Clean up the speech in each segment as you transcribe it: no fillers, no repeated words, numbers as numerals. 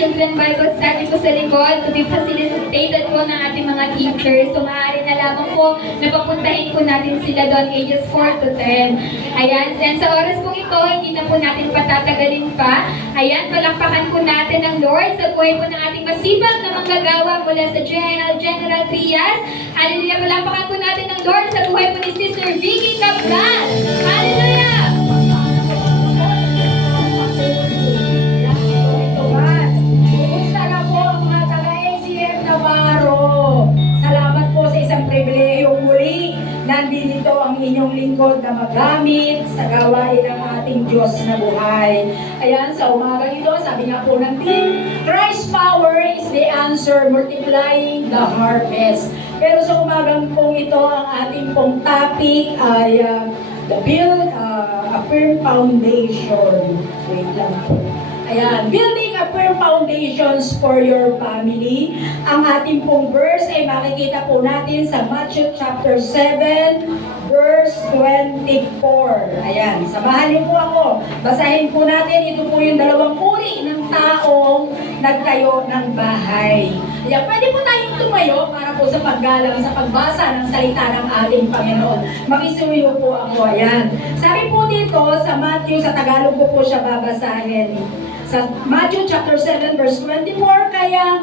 Children Bible Study po sa likod to be facilitated po ng ating mga teachers. So maaari na lamang po na papuntahin po natin sila doon ages 4 to 10. Ayan, and sa oras po ito, hindi na po natin patatagalin pa. Ayan, palakpakan po natin ang Lord sa buhay po ng ating masibag na manggagawa mula sa General Trias. Hallelujah, palakpakan po natin ang Lord sa buhay po ni Sister Vicky Caplan. Hallelujah! Kumusta na po ang mga taga-ACM Navarro? Salamat po sa isang pribilehiyong muli. Nandito ang inyong lingkod na magamit sa gawain ng ating Diyos na buhay. Ayan, sa umaga ito, sabi nga po ng team, Christ's power is the answer, multiplying the harvest. Pero sa umagang pong ito, ang ating pong topic ay the build a firm foundation. Wait lang po. Ayan, building a firm foundations for your family. Ang ating pong verse ay makikita po natin sa Matthew chapter 7, verse 24. Ayan, samahan niyo po ako. Basahin po natin, ito po yung dalawang uri ng taong nagtayo ng bahay. Ayan, pwede po tayong tumayo para po sa paggalang, sa pagbasa ng salita ng ating Panginoon. Makisuyo po ako. Ayan. Sabi po dito sa Matthew, sa Tagalog ko po siya babasahin. Sa Matthew chapter 7 verse 24, kaya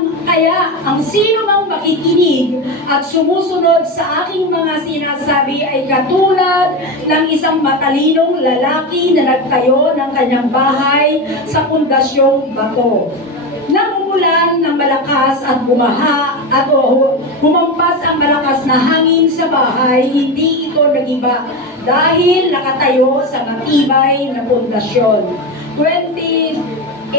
ang sino mang makikinig at sumusunod sa aking mga sinasabi ay katulad ng isang matalinong lalaki na nagtayo ng kanyang bahay sa pundasyong bato. Nang umulan ng malakas at bumaha at humampas ang malakas na hangin sa bahay, hindi ito nagiba dahil nakatayo sa matibay na pundasyon. 26,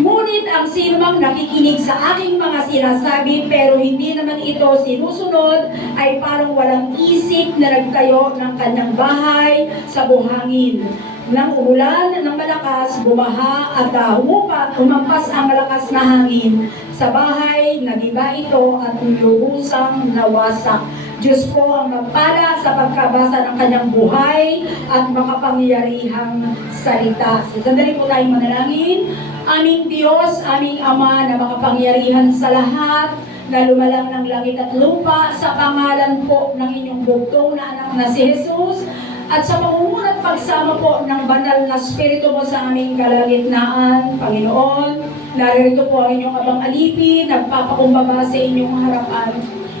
ngunit ang sinumang nakikinig sa aking mga sinasabi pero hindi naman ito sinusunod ay parang walang isip na nagtayo ng kanyang bahay sa buhangin. Nang umulan ng malakas, bumaha at humampas ang malakas na hangin sa bahay, nagiba ito at lubusang nawasak. Diyos po ang magpala sa pagkabasa ng kanyang buhay at makapangyarihang salita. So, sandali po tayong manalangin. Aming Diyos, aming Ama na makapangyarihan sa lahat, na lumalang ng langit at lupa, sa pangalan po ng inyong bugtong na anak na si Jesus, at sa pangunguna at pagsama po ng banal na Espiritu mo sa aming kalagitnaan, Panginoon, narito po ang inyong abang alipin, nagpapakumbaba sa inyong harapan.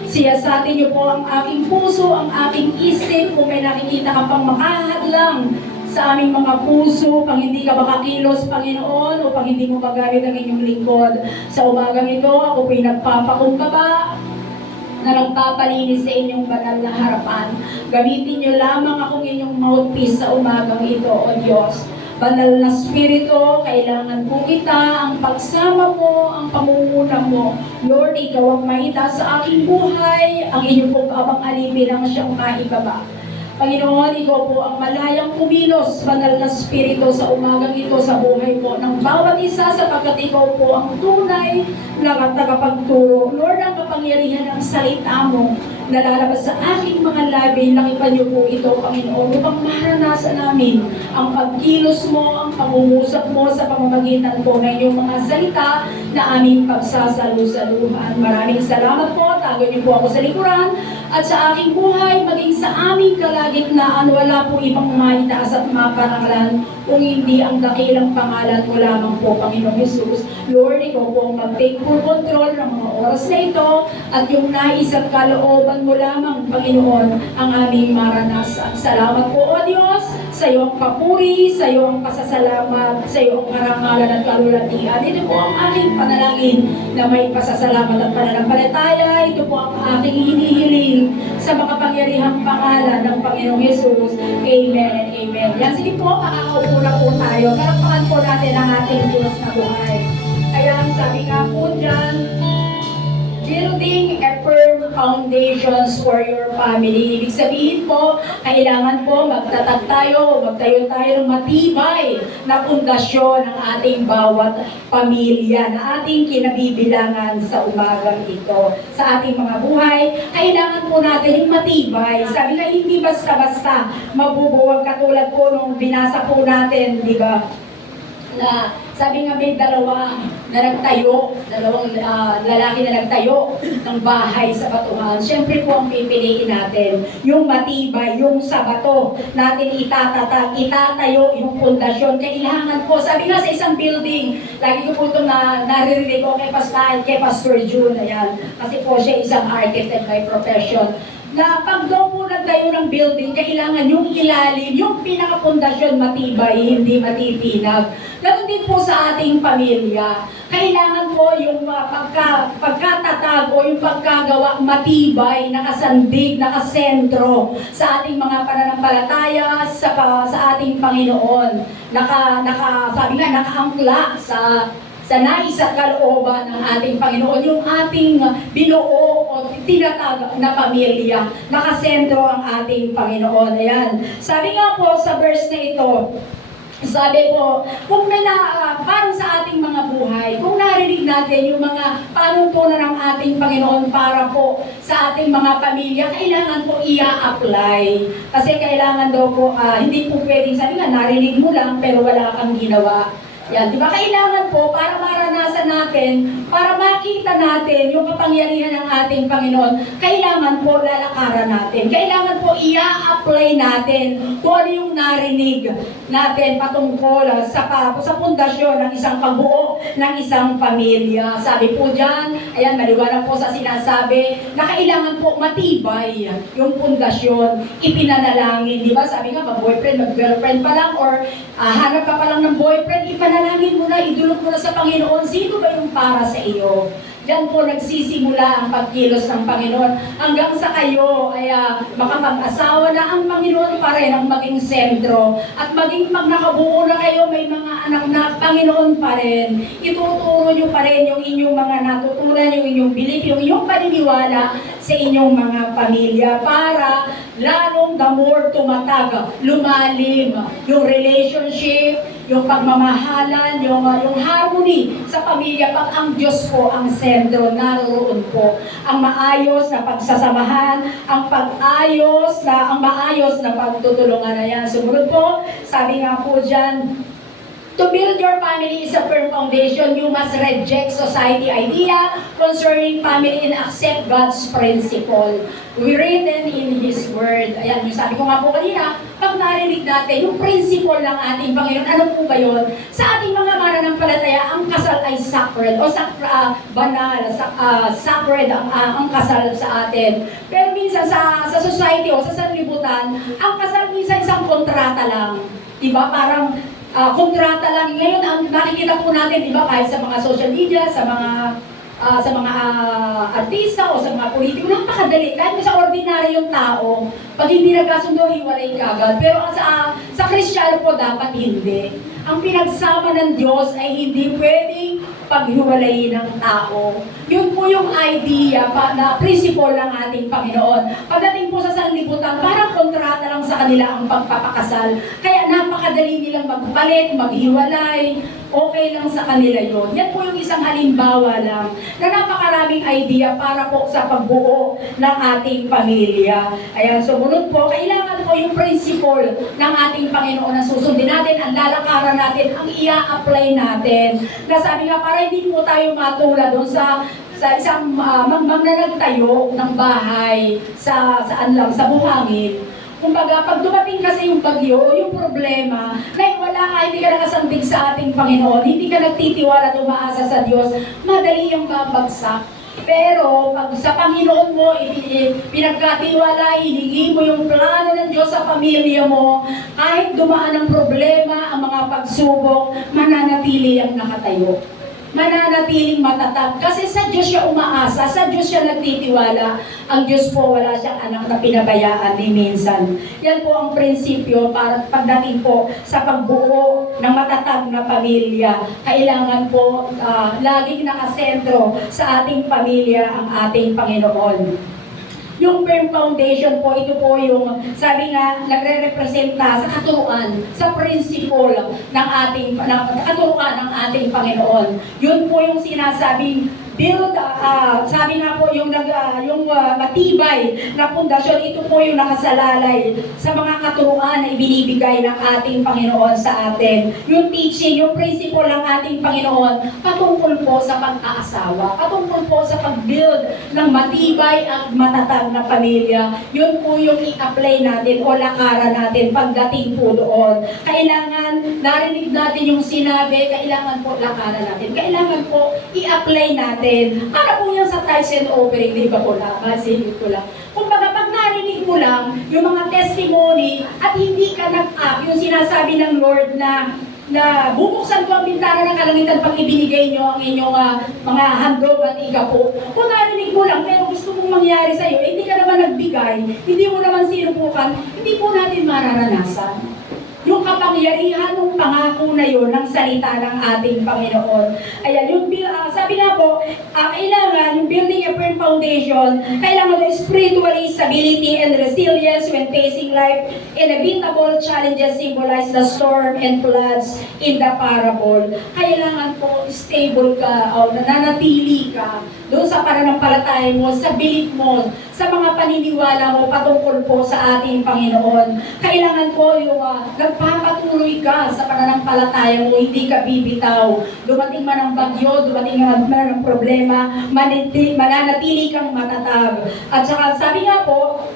Siyasatin niyo po ang aking puso, ang aking isip, kung may nakikita ka pang makahadlang sa aming mga puso, pang hindi ka makakilos, Panginoon, o pang hindi mo magamit ang inyong lingkod. Sa umagang ito, ako po'y nagpapakumbaba, na nagpapalinis sa inyong banal na harapan. Gamitin niyo lamang akong inyong mouthpiece sa umagang ito, O Diyos. Banal na Espiritu, kailangan po kita, ang pagsama mo, ang pangunguna mo. Lord, ikaw ang mahita sa aking buhay, ang inyong pong abang alipin ang siyang maibaba. Panginoon, ikaw po ang malayang kumilos, banal na Espiritu, sa umagang ito sa buhay po ng bawat isa, sapagkat ikaw po ang tunay na tagapagturo. Lord, ang kapangyarihan ng salita mo na lalabas sa aking mga labi, lakipan niyo po ito, Panginoon, upang maranasan namin ang pagkilos mo, ang pangungusap mo sa pamamagitan po ng inyong mga salita na aming pagsasalu-saluhan. Maraming salamat po, tago niyo po ako sa likuran at sa aking buhay, maging sa aming kalagitnaan, wala po ibang maitaas at maparangalan kung hindi ang dakilang pangalan mo lamang po, Panginoong Jesus. Lord, ikaw po ang mag-take full control ng mga oras na ito at yung nais at kalooban mo lamang, Panginoon, ang aming maranasan. Salamat po, O Diyos, sa iyong papuri, sa iyong pasasalamat, sa iyong karangalan at kalulatian. Ito po ang aking panalangin na may pasasalamat at pananampalataya. Ito po ang aking hinihiling sa makapangyarihang pangalan ng Panginoong Jesus. Amen and amen. Yan, sige po, makakaupo na po tayo. Palakpakan po natin ang ating Diyos na buhay. Ayan, sabi nga po dyan, building a firm foundations for your family. Ibig sabihin po, kailangan po magtayo tayo ng matibay na pundasyon ng ating bawat pamilya na ating kinabibilangan sa umagang ito. Sa ating mga buhay, kailangan po natin yung matibay. Sabi nga, hindi basta-basta mabubuwag, katulad po nung binasa po natin, di ba? na sabi nga may dalawang lalaki na nagtayo ng bahay sa batuhan. Siyempre po ang pipiliin natin, yung matibay, yung sa bato natin itatayo yung pundasyon. Kailangan po, sabi nga sa isang building, lagi ko po itong naririnig ko kay Pastor June, ayan, kasi po siya isang architect by profession, na pag daw po nagtayo ng building, kailangan yung ilalim, yung pinakapundasyon matibay, hindi matitinag. Ganun din po sa ating pamilya. Kailangan po yung pagkatatag o yung pagkagawa matibay, nakasandig, nakasentro sa ating mga pananampalataya, sa ating Panginoon. Sabi nga, nakaangkla sa nais at kalooban ng ating Panginoon, yung ating binuo o tinatag na pamilya, nakasentro ang ating Panginoon. Ayan. Sabi nga po sa verse na ito, sabi po, kung parang sa ating mga buhay, kung narinig natin yung mga panuntunan ng ating Panginoon para po sa ating mga pamilya, kailangan po i-apply. Kasi kailangan daw po, hindi po pwedeng sabi nga, narinig mo lang pero wala kang ginawa. Yan, di ba? Kailangan po, para maranasan natin, para makita natin yung kapangyarihan ng ating Panginoon, kailangan po lalakaran natin. Kailangan po i-apply natin kung ano yung narinig natin patungkol sa pundasyon ng isang pagbuo ng isang pamilya. Sabi po dyan, ayan, maliwanag po sa sinasabi, na kailangan po matibay yung pundasyon, ipinanalangin. Di ba? Sabi nga, mag-boyfriend, mag-girlfriend pa lang, or hanap ka pa lang ng boyfriend, ipanalangin mo na, idulog mo na sa Panginoon, sino ba yung para sa iyo? Diyan po nagsisimula ang pagkilos ng Panginoon hanggang sa kayo ay makapag-asawa na ang Panginoon pa rin ang maging sentro. At maging pag nakabuo na kayo, may mga anak na Panginoon pa rin. Ituturo nyo pa rin yung inyong mga natutunan, yung inyong belief, yung inyong paniniwala sa inyong mga pamilya para lalong the more tumatag, lumalim yung relationship, yung pagmamahalan, yung harmony sa pamilya pag ang Diyos po ang sentro, naroon po ang maayos na pagsasamahan, ang maayos na pagtutulungan. Ayan, sumunod po, sabi nga po dyan, to build your family is a firm foundation, you must reject society idea concerning family and accept God's principle. Written in His Word. Ayan, yung sabi ko nga po kanina, pag narinig natin yung principle ng ating Panginoon, ano po ba yun? Sa ating mga mananampalataya, ang kasal ay sacred o banal, sacred ang kasal sa atin. Pero minsan sa society o sa sanlibutan, ang kasal minsan isang kontrata lang. Diba? Parang kontrata lang. Ngayon, ang nakikita po natin, di ba, kahit sa mga social media, sa mga artista o sa mga politiko, napakadali. Kahit sa ordinaryong tao, pag hindi nagkasundo, hiwalay kagad. Pero sa Kristiyano po, dapat hindi. Ang pinagsama ng Diyos ay hindi pwedeng paghiwalayin ng tao. Yun po yung idea na principle ng ating Panginoon. Pagdating po sa sanlibutan, parang kontrata lang sa kanila ang pagpapakasal. Kaya napakadali nilang magpalit, maghiwalay, okay lang sa kanila yun. Yan po yung isang halimbawa lang na napakaraming idea para po sa pagbuo ng ating pamilya. Ayan, sumunod po, kailangan po yung principle ng ating Panginoon na susundin natin, ang lalakaran natin, ang ia-apply natin. Na sabi nga, para hindi po tayo matula doon sa isang magnanagtayo ng bahay sa buhangin. Kumbaga, pag dumating kasi yung bagyo, yung problema, na wala ka, hindi ka nakasandig sa ating Panginoon, hindi ka nagtitiwala, tumaasa sa Diyos, madali yung babagsak. Pero, pag sa Panginoon mo, pinagkatiwala, hiningi mo yung plano ng Diyos sa pamilya mo, kahit dumaan ang problema, ang mga pagsubok, mananatili ang nakatayo. Mananatiling matatag. Kasi sa Diyos siya umaasa, sa Diyos siya nagtitiwala. Ang Diyos po, wala siyang anak na pinabayaan ni minsan. Yan po ang prinsipyo para pagdating po sa pagbuo ng matatag na pamilya. Kailangan po laging nakasentro sa ating pamilya ang ating Panginoon. Yung firm foundation po, ito po yung, sabi nga, nagre-representa sa katuruan, sa principle ng katuruan ng ating Panginoon. Yun po yung sinasabing build, sabi nga po, matibay na pundasyon, ito po yung nakasalalay sa mga katuruan na ibinibigay ng ating Panginoon sa atin. Yung teaching, yung principle ng ating Panginoon, patungkol po sa pag-aasawa, patungkol po sa pag-build ng matibay at matatag na pamilya. Yun po yung i-apply natin o lakaran natin pagdating po doon. Kailangan, narinig natin yung sinabi, kailangan po lakaran natin. Kailangan po i-apply natin. Para po yan sa tithes and offering, di ba po lang? Masilip ko lang. Kung baga, pag narinig mo lang yung mga testimony at hindi ka nag-up, yung sinasabi ng Lord na bubuksan ko ang bintana ng kalangitan pag ibinigay nyo ang inyong mga handog at igapo. Kung narinig mo lang, pero gusto mong mangyari sa'yo, hindi ka naman nagbigay, hindi mo naman sinubukan, hindi po natin mararanasan yung kapangyarihan ng pangako na yun ng salita ng ating Panginoon. Ayan, yung sabi nga po, kailangan yung building a firm foundation, kailangan ng spiritually stability and resilience when facing life. Inevitable challenges symbolize the storm and floods in the parable. Kailangan po stable ka o nananatili ka doon sa pananampalataya mo, sa belief mo, sa mga paniniwala mo patungkol po sa ating Panginoon. Kailangan po yung nagpapatuloy ka sa pananampalataya mo, hindi ka bibitaw. Dumating man ang bagyo, dumating man ang problema, mananatili kang matatag. At saka sabi nga po,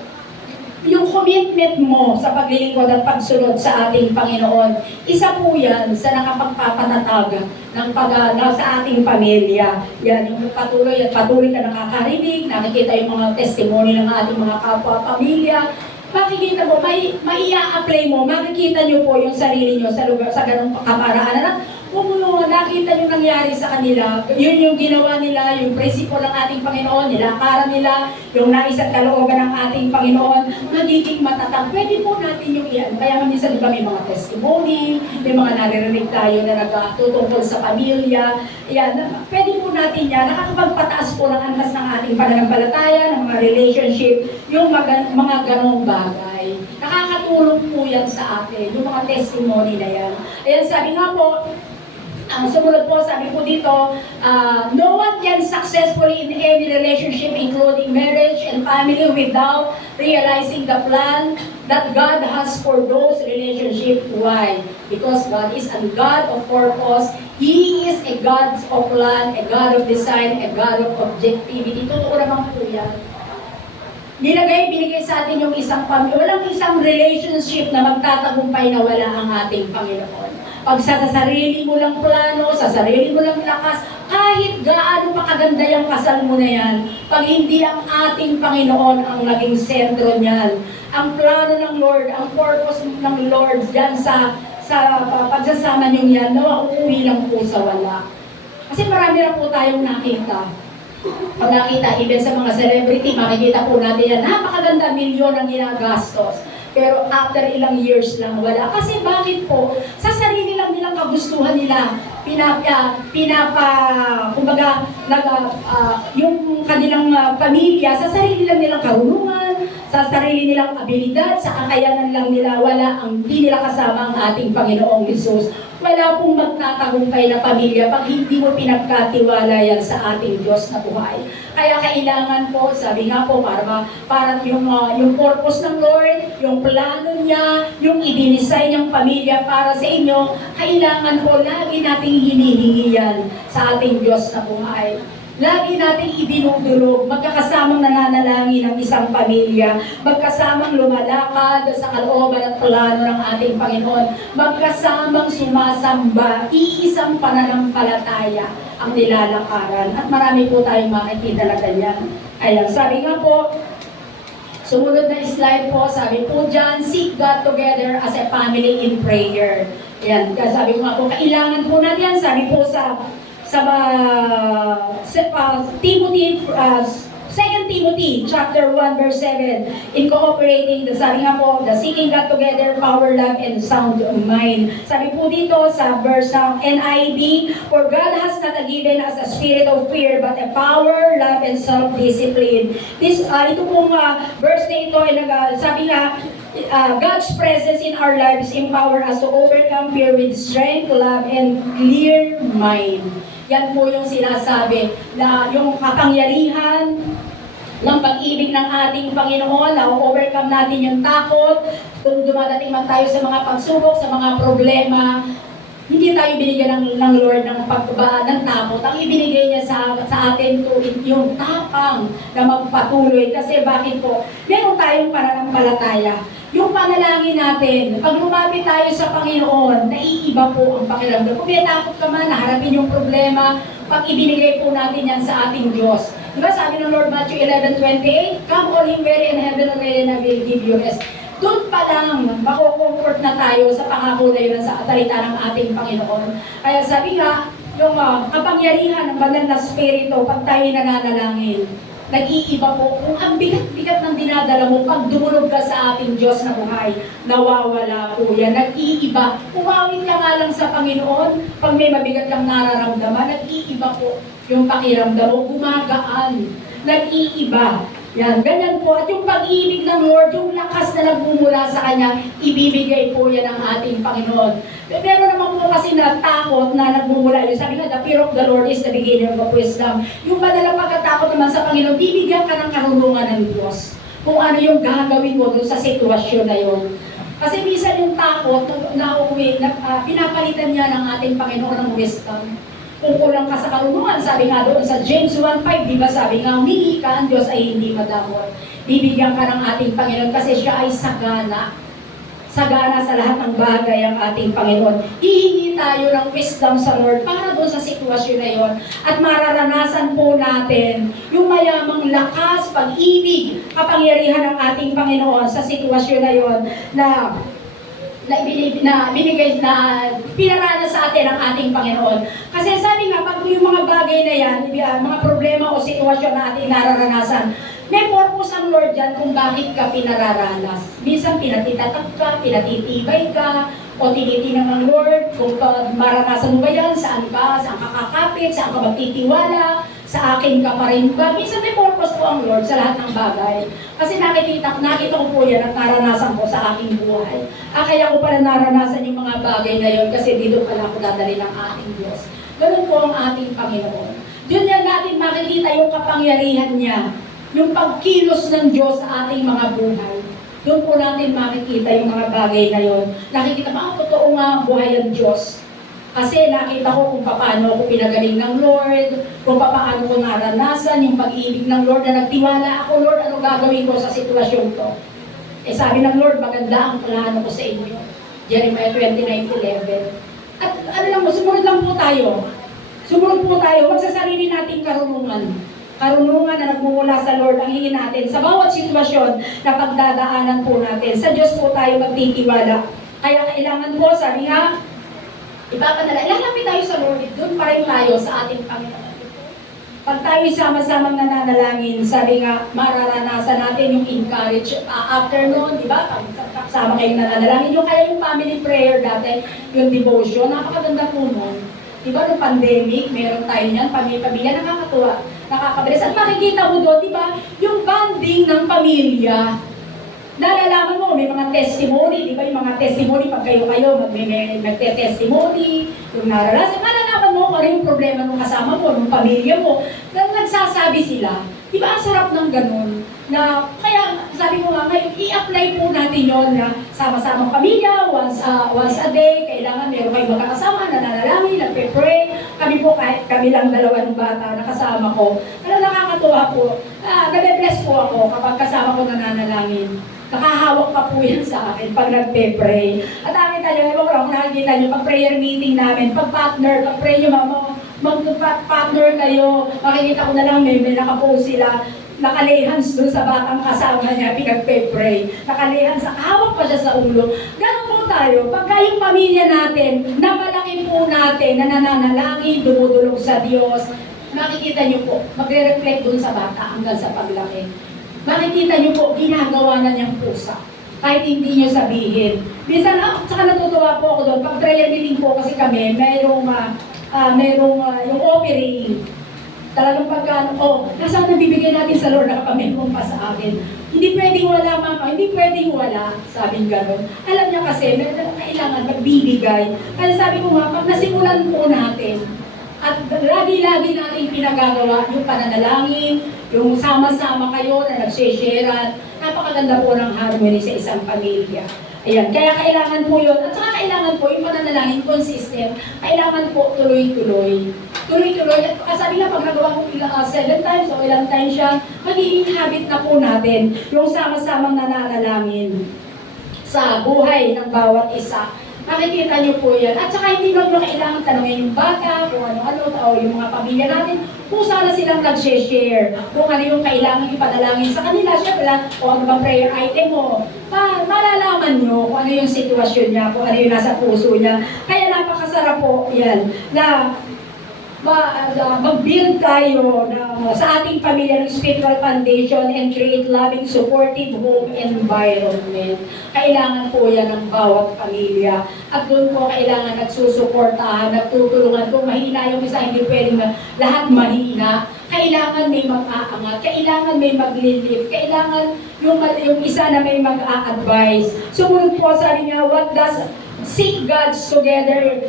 yung commitment mo sa paglilingkod at pagsunod sa ating Panginoon, isa po yan sa nakapagpapanatag ng sa ating pamilya. Yan, yung patuloy ka nakakarinig, nakikita yung mga testimony ng ating mga kapwa-pamilya, makikita mo, maia-apply mo, makikita nyo po yung sarili nyo sa lugar, sa ganong kaparaanan. Kung nakita nyo nangyari sa kanila, yun yung ginawa nila, yung prinsipyo ng ating Panginoon, nilakaran nila, yung nais at kalooban ng ating Panginoon, nagiging matatag. Pwede po natin yung iyan. Kaya nga minsan diba may mga testimony, may mga naririnig tayo na nagtutungkol sa pamilya. Yan, pwede po natin yan. Nakakapagpataas po ng antas ng ating pananampalataya, ng mga relationship, yung mga ganong bagay. Nakakatulong po yan sa atin, yung mga testimony na yan. Ayan, sabi nga po, ang sumunod po, sabi po dito, no one can successfully in any relationship, including marriage and family, without realizing the plan that God has for those relationships. Why? Because God is a God of purpose. He is a God of plan, a God of design, a God of objectivity. Totoo naman po yan. Binigay sa atin yung isang pamilya. Walang isang relationship na magtatagumpay na wala ang ating Panginoon. Pag sa sarili mo lang plano, sa sarili mo lang lakas, kahit gaano pa kaganda yung kasal mo na yan, pag hindi ang ating Panginoon ang naging sentro niyan, ang plano ng Lord, ang purpose ng Lord dyan sa pagsasama niyo yan, na uuwi lang po sa wala. Kasi marami na po tayong nakita. Pag nakita, even sa mga celebrity, makikita po natin yan, napakaganda, milyon ang ginagastos. Pero after ilang years lang, wala. Kasi bakit po? Sa sarili lang nilang kagustuhan nila, kumbaga, yung kanilang pamilya, sa sarili lang nilang karunungan, sa sarili nilang abilidad, sa kakayanan lang nila, wala ang di nila kasama ang ating Panginoong Hesus. Wala pong magtatagumpay na pamilya pag hindi mo pinagkatiwala yan sa ating Diyos na buhay. Kaya kailangan po, sabi nga po, para yung purpose ng Lord, yung plano niya, yung i-design niyang pamilya para sa inyo, kailangan po lagi nating hinihingi yan sa ating Diyos na buhay. Lagi nating idinudulog, magkakasamang nananalangin ng isang pamilya, magkasamang lumalakad sa kalooban at plano ng ating Panginoon, magkasamang sumasamba, iisang pananampalataya ang nilalakaran. At marami po tayong makikita na ganyan. Ayan, sabi nga po, sumunod na slide po, sabi po dyan, seek God together as a family in prayer. Ayan, sabi ko nga po, kailangan po natin yan, sabi po sa Timothy, 2 Timothy chapter 1 verse 7, in cooperating, sabi nga po, the seeking God together, power, love, and sound mind. Sabi po dito sa verse ng NIV, for God has not given us a spirit of fear, but a power, love, and self-discipline. Ito pong verse na ito ay sabi nga, God's presence in our lives empower us to overcome fear with strength, love, and clear mind. Yan po yung sinasabi na yung kapangyarihan ng pag-ibig ng ating Panginoon, na overcome natin yung takot, kung dumadating man tayo sa mga pagsubok, sa mga problema, hindi tayo binigyan ng Lord ng pagbaba ng takot. Ang ibinigay niya sa atin to yung tapang na magpatuloy. Kasi bakit po? Meron tayong pananampalataya. Yung panalangin natin, pag lumapit tayo sa Panginoon, naiiba po ang pakiramdam. Kung may takot ka man, naharapin yung problema, pag ibinigay po natin yan sa ating Diyos. Diba sabi ng Lord Matthew 11:28, "Come all ye weary and heavy laden, and I will give you rest." Doon pa lang, mako-comfort na tayo sa pangako na yun sa salita ng ating Panginoon. Kaya sabi nga, yung kapangyarihan ng banal na spirito, pag tayo nananalangin, nag-iiba po. Kung ang bigat-bigat ng dinadala mo, pag dumulog ka sa ating Diyos na buhay, nawawala po yan. Nag-iiba. Umawit ka nga lang sa Panginoon, pag may mabigat kang nararamdaman, nag-iiba po yung pakiramdam mo, gumagaan. Nag-iiba. Yan, ganyan po. At yung pag-ibig ng Lord, yung lakas na nagmumula sa Kanya, ibibigay po yan ng ating Panginoon. Pero naman po kasi na takot na nagmumula yun. Sabi nga, the fear of the Lord is the beginning of wisdom. Yung madalang pagkatakot naman sa Panginoon, bibigyan ka ng karunungan ng Diyos. Kung ano yung gagawin mo dun sa sitwasyon na yun. Kasi minsan yung takot na pinapalitan niya ng ating Panginoon ng wisdom. Kung kulang ka sa karunungan, sabi nga doon sa James 1:5, di ba sabi nga, humingi ka, ang Diyos ay hindi madamot. Bibigyan ka ng ating Panginoon kasi siya ay sagana. Sagana sa lahat ng bagay ang ating Panginoon. Hihingi tayo ng wisdom sa Lord para doon sa sitwasyon na yon. At mararanasan po natin yung mayamang lakas, pag-ibig, kapangyarihan ng ating Panginoon sa sitwasyon na yon na binigay na pinaranas sa atin ng ating Panginoon. Kasi sabi nga, pag yung mga bagay na yan, mga problema o sitwasyon na ating nararanasan, may purpose ang Lord dyan kung bakit ka pinararanas. Minsan pinatitatak ka, pinatitibay ka, o tinitinang ng Lord kung maranasan mo ba yan, saan ka kakapit, saan ka magtitiwala, sa akin ka pa rin ba? Minsan may purpose po ang Lord sa lahat ng bagay. Kasi nakita ko po yan at naranasan ko sa aking buhay. Kaya ko pala naranasan yung mga bagay na yun kasi dito pala ako dadali ng ating Diyos. Ganun po ang ating Panginoon. Doon yan natin makikita yung kapangyarihan niya, yung pagkilos ng Diyos sa ating mga buhay. Doon po natin makikita yung mga bagay na yun. Nakikita ba, totoo nga buhay ang Diyos. Kasi nakita ko kung paano ako pinagaling ng Lord, kung paano ko naranasan yung pag-ibig ng Lord na nagtiwala ako, Lord, ano gagawin ko sa sitwasyon to? Sabi ng Lord, maganda ang plano ko sa inyo. Jeremiah 29:11. At ano lang, sumunod lang po tayo. Sumunod po tayo, magsasarili nating karunungan. Karunungan na nagmumula sa Lord ang hingin natin sa bawat sitwasyon na pagdadaanan po natin. Sa Diyos po tayo magtitiwala. Kaya kailangan po, sabi nga, ipapadala, ilalapit tayo sa Lord, doon pa rin tayo sa ating Panginoon. Pag tayo sama-samang nananalangin, sabi nga, mararanasan natin yung encourage after noon, di ba? Pag kasama kayong nananalangin, yung kaya yung family prayer dati, yung devotion, napakaganda po noon. Di ba, nung pandemic, meron tayo niyan, pamilya, nakakatuwa, nakakabilis. At makikita mo doon, di ba, yung bonding ng pamilya. Nalalaman mo, may mga testimony, di ba, yung mga testimony, pag kayo magte-testimony, yung naranasan, nalalaman mo kung ano yung problema ng kasama mo, ng pamilya mo, na nagsasabi sila. Di ba, ang sarap ng ganun? Na, kaya, sabi ko nga, ngayon, i-apply po natin yon na sama-samang pamilya, once a day, kailangan meron kayong magkakasama, nananalangin, nagpe-pray. Kami po, kahit kami lang dalawa ng bata na kasama ko, pero nakakatuwa po, nabe-bless po ako kapag kasama ko nananalangin. Nakahawak pa po yan sa akin pag nagpe-pray. At nakita nyo, ewan ko lang, nakikita nyo, pag prayer meeting namin, pag pray nyo, mag-partner kayo, makikita ko na lang, may nakapost sila, nakalehans doon sa batang kasama niya, pinagpe-pray. Nakalehans, nakahawak pa siya sa ulo. Ganun po tayo, pagka yung pamilya natin, napalaki po natin, na nananalangin, dumudulog sa Diyos, makikita nyo po, magre-reflect doon sa bata hanggang sa paglaki. Makikita nyo po, ginagawa na niyang pusa. Kahit hindi nyo sabihin. Minsan, saka natutuwa po ako doon. Pag prayer meeting po kasi kami, mayroong yung offering. Talagang nasaan nabibigay natin sa Lord, nakapamilmong pa sa akin. Hindi pwedeng wala, mama. Hindi pwedeng wala. Sabi gano'n. Alam niya kasi, meron kailangan magbibigay. Kaya sabi ko nga, pag nasimulan po natin, At lagi-lagi natin pinagagawa yung pananalangin, yung sama-sama kayo na nagsishare. Napakaganda po ng harmony sa isang pamilya. Ayan, kaya kailangan po yun. At saka kailangan po yung pananalangin consistent. Kailangan po tuloy-tuloy. Tuloy-tuloy. At sabi nga, pag nagawa ko 7 times o ilang times siya, magiging habit na po natin yung sama-samang nananalangin sa buhay ng bawat isa. Makikita niyo po yan. At saka hindi lang kailangan tanongin yung bata, kung ano-ano, o yung mga pamilya natin, kung sana silang nag-share, kung ano yung kailangan ipanalangin sa kanila. Siyempre lang, o ano bang prayer item mo, malalaman nyo kung ano yung sitwasyon niya, kung ano yung nasa puso niya. Kaya napakasarap po yan, na mag-build tayo sa ating pamilya ng spiritual foundation and create loving, supportive home environment. Kailangan po yan ng bawat pamilya. At doon po kailangan nagsusuportahan, nagtutulungan. Kung mahina yung isa, hindi pwedeng lahat mahina. Kailangan may mag-aangat, kailangan may maglilip, kailangan yung isa na may mag-a-advise. Sumunod po, sabi niya, what does seek God together.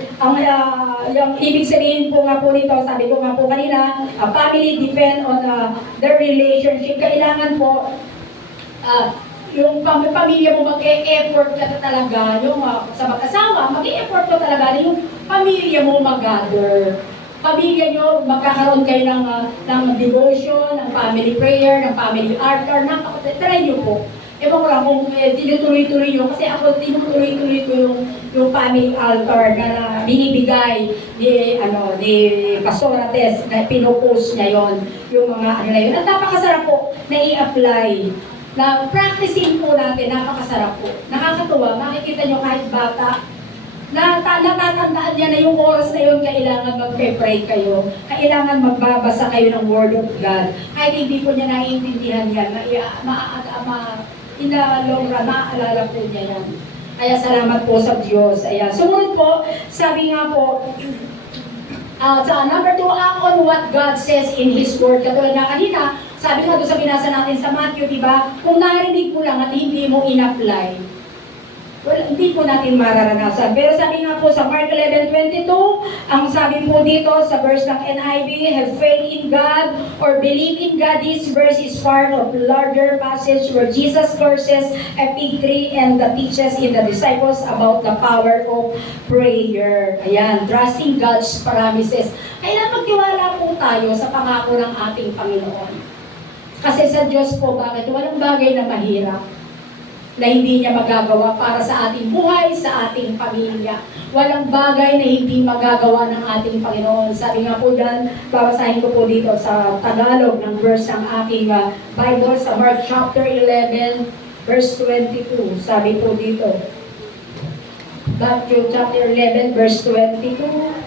Yung ibig sabihin po nga po nito, sabi ko nga po kanina, family depend on their relationship. Kailangan po, yung pamilya mo mag-e-effort ka talaga, yung sa mag-asawa, mag-e-effort ka talaga na yung pamilya mo mag-gather. Pamilya nyo, magkakaroon kayo ng devotion, ng family prayer, ng family altar, try nyo po. Ewan ko lang kung tinutuloy-tuloy nyo, kasi ako tinutuloy-tuloy ko yung family altar na binibigay ni Pastora Tess, na pinopost niya yon, yung mga ano na yun. At napakasarap po na i-apply, na practicing po natin, napakasarap po. Nakakatuwa, makikita nyo kahit bata, natatandaan niya na yung oras na yun, kailangan mag-pray kayo, kailangan magbabasa kayo ng Word of God. Kahit hindi po niya naiintindihan yan, naaalala po niya yan. Kaya salamat po sa Diyos. Ayan. Sumunod po, sabi nga po, sa number 2, act on what God says in His Word. Katulad na kanina, sabi nga doon sa binasa natin sa Matthew, di ba? Kung narinig mo lang at hindi mo in-apply, well, hindi po natin mararanasan. Pero sabi nga po sa Mark 11:22, ang sabi po dito sa verse ng NIV, have faith in God or believe in God. This verse is part of larger passage where Jesus curses a fig tree and teaches in the disciples about the power of prayer. Ayan, trusting God's promises. Kailan magtiwala po tayo sa pangako ng ating Panginoon? Kasi sa Diyos po, bakit? Walang bagay na mahirap na hindi niya magagawa para sa ating buhay, sa ating pamilya. Walang bagay na hindi magagawa ng ating Panginoon. Sabi nga po dyan, babasahin ko po dito sa Tagalog ng verse ng aking Bible, sa Mark chapter 11, verse 22. Sabi po dito, Matthew chapter 11, verse 22.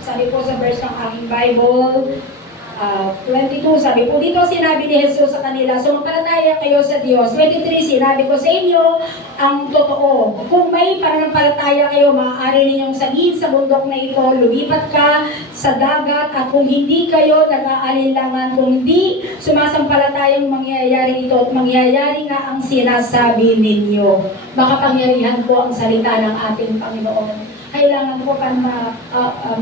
Sabi po sa verse ng aking Bible, 22, sabi po dito, sinabi ni Jesus sa kanila, sumampalataya kayo sa Diyos. 23, sinabi ko sa inyo ang totoo. Kung may pananampalataya kayo, maaari ninyong sabihin sa bundok na ito, lumipat ka sa dagat, at kung hindi kayo nag-aalinlangan, kung hindi sumasampalatayang mangyayari ito, at mangyayari nga ang sinasabi ninyo. Makapangyarihan po ang salita ng ating Panginoon. Kailangan po ka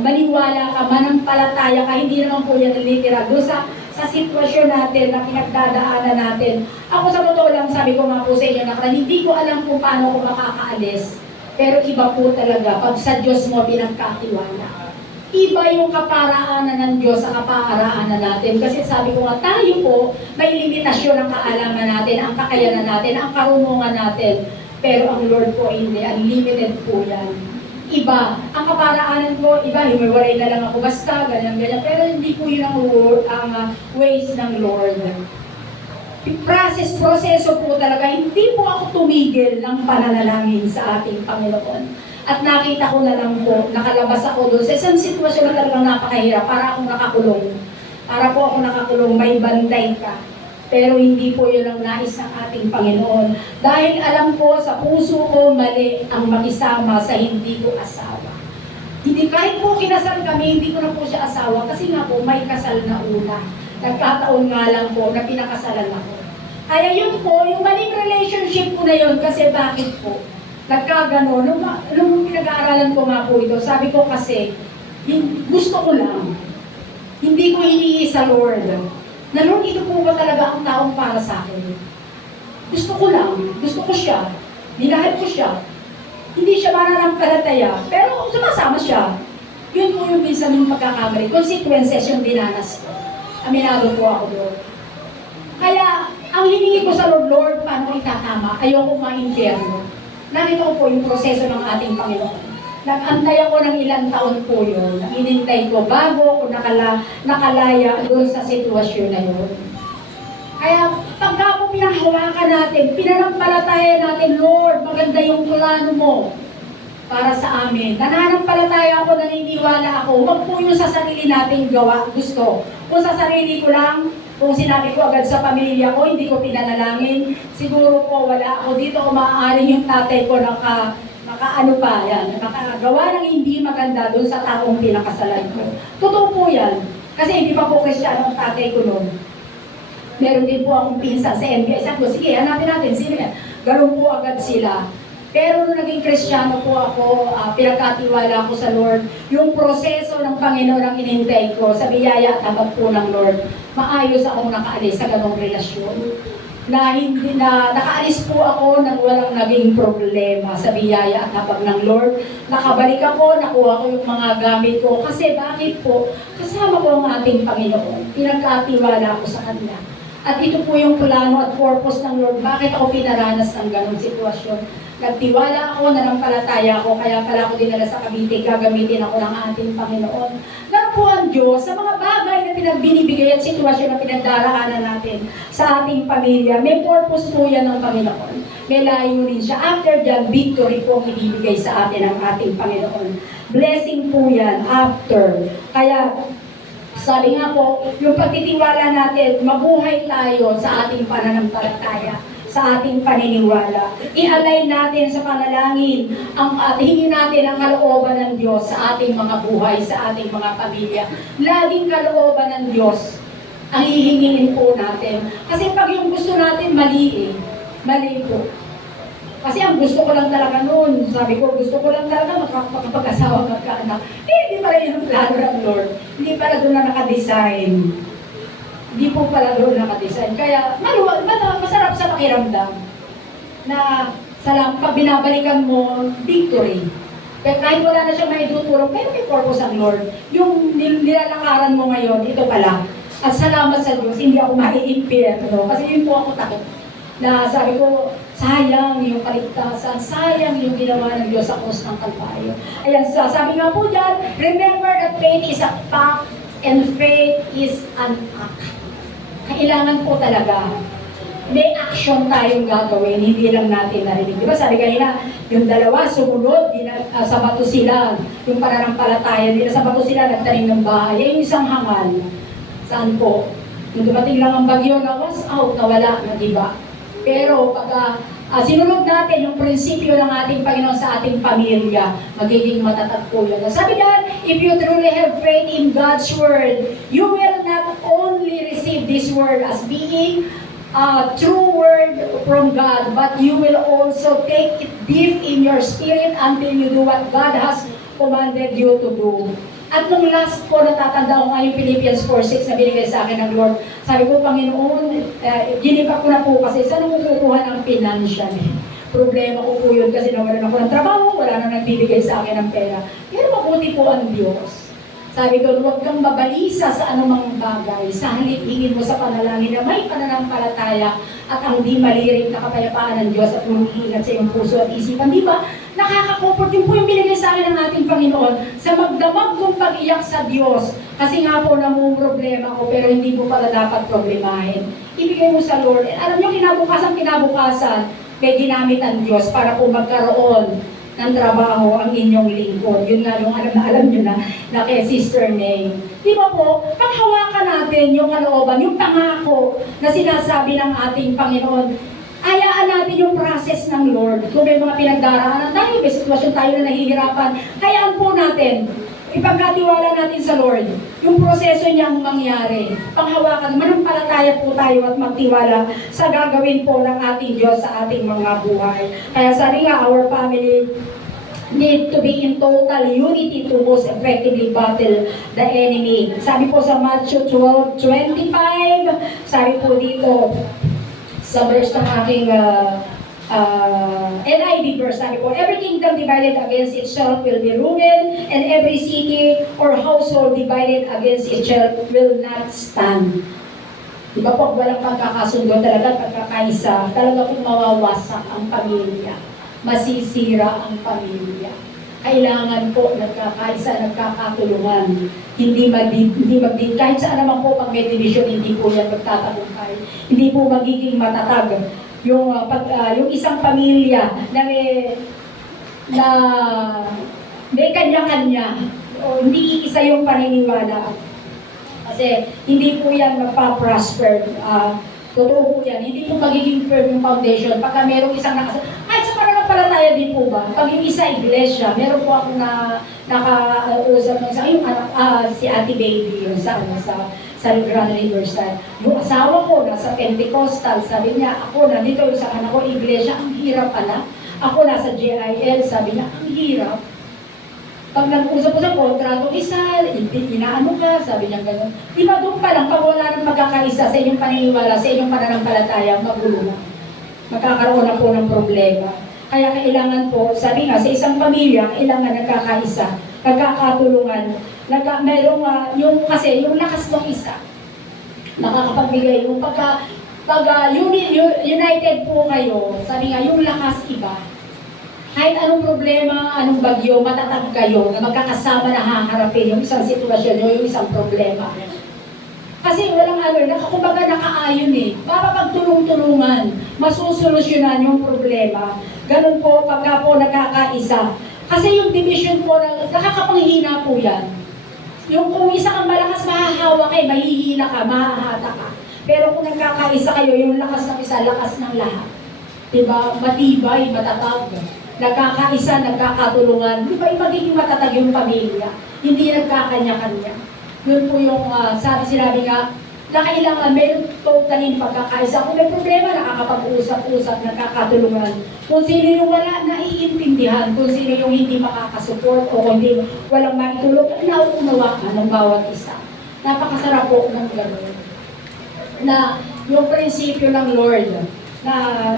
maniwala ka, manampalataya ka, hindi naman po yan literal. Doon sa sitwasyon natin na pinagdadaanan natin. Ako sa totoo lang, sabi ko nga po sa inyo, hindi ko alam kung paano ko makakaalis. Pero iba po talaga, pag sa Diyos mo pinagkatiwala. Iba yung kaparaanan ng Diyos sa kaparaanan natin. Kasi sabi ko nga, tayo po, may limitasyon ang kaalaman natin, ang kakayanan natin, ang karunungan natin. Pero ang Lord po hindi, unlimited po yan. Iba, ang kaparaanan ko, iba, humiwalay na lang ako basta, ganyan. Pero hindi po yun ang ways ng Lord. Proseso po talaga, hindi po ako tumigil ng pananalangin sa ating Panginoon. At nakita ko na lang po, nakalabas ako doon sa isang sitwasyon na talagang napakahirap, para akong nakakulong. Para po ako nakakulong, may bantay ka. Pero hindi po yun ang nais ng ating Panginoon. Dahil alam ko sa puso ko mali ang makisama sa hindi ko asawa. Hindi, kahit po kinasal kami, hindi ko na po siya asawa kasi nga po may kasal na una. Nagkataon nga lang po na pinakasalan ako. Kaya yun po, yung maling relationship ko na yun, kasi bakit po? Nagkagano, nung pinag-aaralan ko nga po ito, sabi ko kasi, gusto ko lang. Hindi ko iniisa, Lord. Na Lord, ito po ba talaga ang taong para sa akin? Gusto ko lang. Gusto ko siya. Minahal ko siya. Hindi siya mananampalataya. Pero sumasama siya. Yun po yung minsan yung pagkakamali. Consequences yung dinanas ko. Aminado po ako doon. Kaya, ang hiningi ko sa Lord, Lord, paano ko itatama? Ayoko ma-impyerno. Nakita ko po yung proseso ng ating Panginoon. Nag-antay ako ng ilang taon po yun. Inintay ko bago ko nakalaya doon sa sitwasyon na yun. Kaya pagka po pinahawakan natin, pinanampalataya natin, Lord, maganda yung plano mo para sa amin. Nananampalataya ako, naniniwala ako. Huwag po yung sa sarili nating gawa, gusto. Kung sa sarili ko lang, kung sinabi ko agad sa pamilya ko, hindi ko pinanalangin, siguro po wala ako dito, maaaring yung tatay ko nakaano pa yan, nakagawa ng hindi maganda doon sa taong pinakasalan ko. Totoo po yan. Kasi hindi pa po Kristiyano ang tatay ko noon. Meron din po akong pinsan sa NBI. Sabi ko, sige, hanapin natin, sino yan? Ganun po agad sila. Pero nung naging Kristiyano po ako, pinagkatiwala ko sa Lord, yung proseso ng Panginoon ang inintay ko, sa biyaya at habag po ng Lord, maayos akong nakaalis sa ganong relasyon. Na nakaalis po ako nang walang naging problema sa biyaya at habag ng Lord. Nakabalik ako, nakuha ko yung mga gamit ko. Kasi bakit po? Kasama ko ang ating Panginoon. Pinagkatiwala ko sa Kanya. At ito po yung plano at purpose ng Lord. Bakit ako pinaranas ng ganong sitwasyon? Nagtiwala ako, nanampalataya ako, kaya pala ako dinala sa Cavite, gagamitin ako ng ating Panginoon. Ganun po ang Diyos sa mga bagay na pinagbinibigay at sitwasyon na pinagdaraanan natin sa ating pamilya. May purpose po yan ng Panginoon. May layunin siya. After that, victory po ang ibibigay sa atin ng ating Panginoon. Blessing po yan after. Kaya, sabi nga po, yung pagtitiwala natin, mabuhay tayo sa ating pananampalataya, sa ating paniniwala. I-align natin sa panalangin at hingin natin ang kalooban ng Diyos sa ating mga buhay, sa ating mga pamilya. Laging kalooban ng Diyos ang hihingin po natin. Kasi pag yung gusto natin, mali eh. Mali po. Kasi ang gusto ko lang talaga noon, sabi ko, gusto ko lang talaga makapag-asawa, magkaanak. Hindi pala yun ang plano ng Lord. Hindi pala doon na nakadesign. Hindi po pala doon nakadesign. Kaya masarap sa pakiramdam na pag binabalikan mo, victory. Kaya kahit wala na siyang maituturo, pero may purpose ang Lord. Yung nilalakaran mo ngayon, ito pala. At salamat sa Diyos, hindi ako mai-impierno. Kasi yun po ako takot. Na sabi ko, sayang yung kaligtasan, sayang yung ginawa ng Diyos sa krus ng Kalbaryo. Ayan, sabi nga po dyan, remember that faith is a fact and faith is an act. Kailangan po talaga, may action tayong gagawin, hindi lang natin narinig. Di ba sabi kanina, yung dalawa sumunod, sa bato sila, yung pananampalataya nila, sa bato sila nagtanim ng bahay, yung isang hangal. Saan po? Yung dumating lang ang bagyo na was out, nawala, nagiba. Pero pag sinunod natin yung prinsipyo ng ating Panginoon sa ating pamilya, magiging matatag po yun. Sabi nga, if you truly have faith in God's Word, you will not only receive this Word as being a true Word from God, but you will also take it deep in your spirit until you do what God has commanded you to do. At nung last ko, natatanda ko nga yung Philippians 4:6 na binigay sa akin ng Lord. Sabi ko, Panginoon, ginipa ko na po kasi saan ko kukuha ng financial? Problema ko po yun kasi nawalan ako ng trabaho, wala na nagbibigay sa akin ng pera. Pero mabuti po ang Diyos. Sabi ko, huwag kang mabalisa sa anumang bagay. Sa halip, hingin mo sa panalangin na may pananampalataya at ang di malirik na kapayapaan ng Diyos at humihingat sa iyong puso at isipan. Di ba? Nakaka-comfort yun po yung binigay sa akin ng ating Panginoon sa magdamag kong pag-iyak sa Diyos. Kasi nga po namumroblema ko pero hindi mo pala dapat problemahin. Ibigay mo sa Lord. And alam nyo, kinabukasan, may ginamit ang Diyos para po magkaroon ng trabaho ang inyong lingkod. Yun nga yung alam nyo na kay Sister May. Di ba po, paghawakan natin yung kalooban, yung pangako na sinasabi ng ating Panginoon, ayaan natin yung process ng Lord. Kung may mga pinagdaraanan tayo, may sitwasyon tayo na nahihirapan, hayaan po natin, ipagkatiwala natin sa Lord, yung proseso niyang mangyari. Panghawakan, manampalataya po tayo at magtiwala sa gagawin po ng ating Diyos sa ating mga buhay. Kaya sabi nga, our family need to be in total unity to most effectively battle the enemy. Sabi po sa Matthew 12:25, sabi po dito sa verse ng aking NIV verse, sabi po, every kingdom divided against itself will be ruined, and every city or household divided against itself will not stand. Diba po, walang pagkakasundo talaga, pagkakaisa, talaga kung mawawasak ang pamilya, masisira ang pamilya. Kailangan po nagkakaisa, nagkakatulungan, hindi magdi kahit saan naman po pag may division, hindi po yan magtatagumpay, hindi po magiging matatag yung yung isang pamilya na may kanya-kanya, o hindi isa yung paniniwala. Kasi hindi po yan magpa-prosper. Totoo po yan. Hindi po magiging firm yung foundation. Pagka merong isang kahit sa pananampalataya din po ba? Pag yung isa iglesia, meron po ako nakausap ng isa, yung anak, si Ate Baby, yung sa Grand Riverside. Yung asawa ko, nasa Pentecostal, sabi niya, ako, nandito yung sa anak ko, iglesia, ang hirap pala. Ako, nasa JIL, sabi niya, ang hirap. Pag nag-usap ko sa kontrato, isa, inaano ka, sabi niya gano'n. Di ba doon pa lang, pag wala nang magkakaisa sa inyong paniniwala, sa inyong pananampalataya, magulo na. Magkakaroon na po ng problema. Kaya kailangan po, sabi nga, sa isang pamilya, kailangan nagkakaisa, nagkakatulungan, kasi yung lakas ng isa, nakakapagbigay. Yung united po kayo, sabi nga, yung lakas iba. Kahit anong problema, anong bagyo, matatag kayo na magkakasama na haharapin yung isang sitwasyon nyo, yung isang problema. Kasi walang kumbaga nakaayon eh. Mapapagtulong-tulungan, masusolusyonan yung problema. Ganun po pagka po nagkakaisa. Kasi yung division po, nakakapanghina po yan. Yung kung isa kang malakas, mahahawa kayo, mahihila ka, mahahata ka. Pero kung nagkakaisa kayo, yung lakas ng isa, lakas ng lahat. Diba? Matibay, matatag. Nagkakaisa, nagkakatulungan, di ba magiging matatag yung pamilya? Hindi nagkakanya-kanya. Yun po yung sinabi nga, na kailangan meron totally pagkakaisa. Kung may problema, nakakapag-usap-usap, nagkakatulungan. Kung sino yung wala, naiintindihan. Kung sino yung hindi makakasupport o hindi walang maitulog, nauunawaan ng bawat isa. Napakasarap po ng gano'n. Na yung prinsipyo ng Lord, na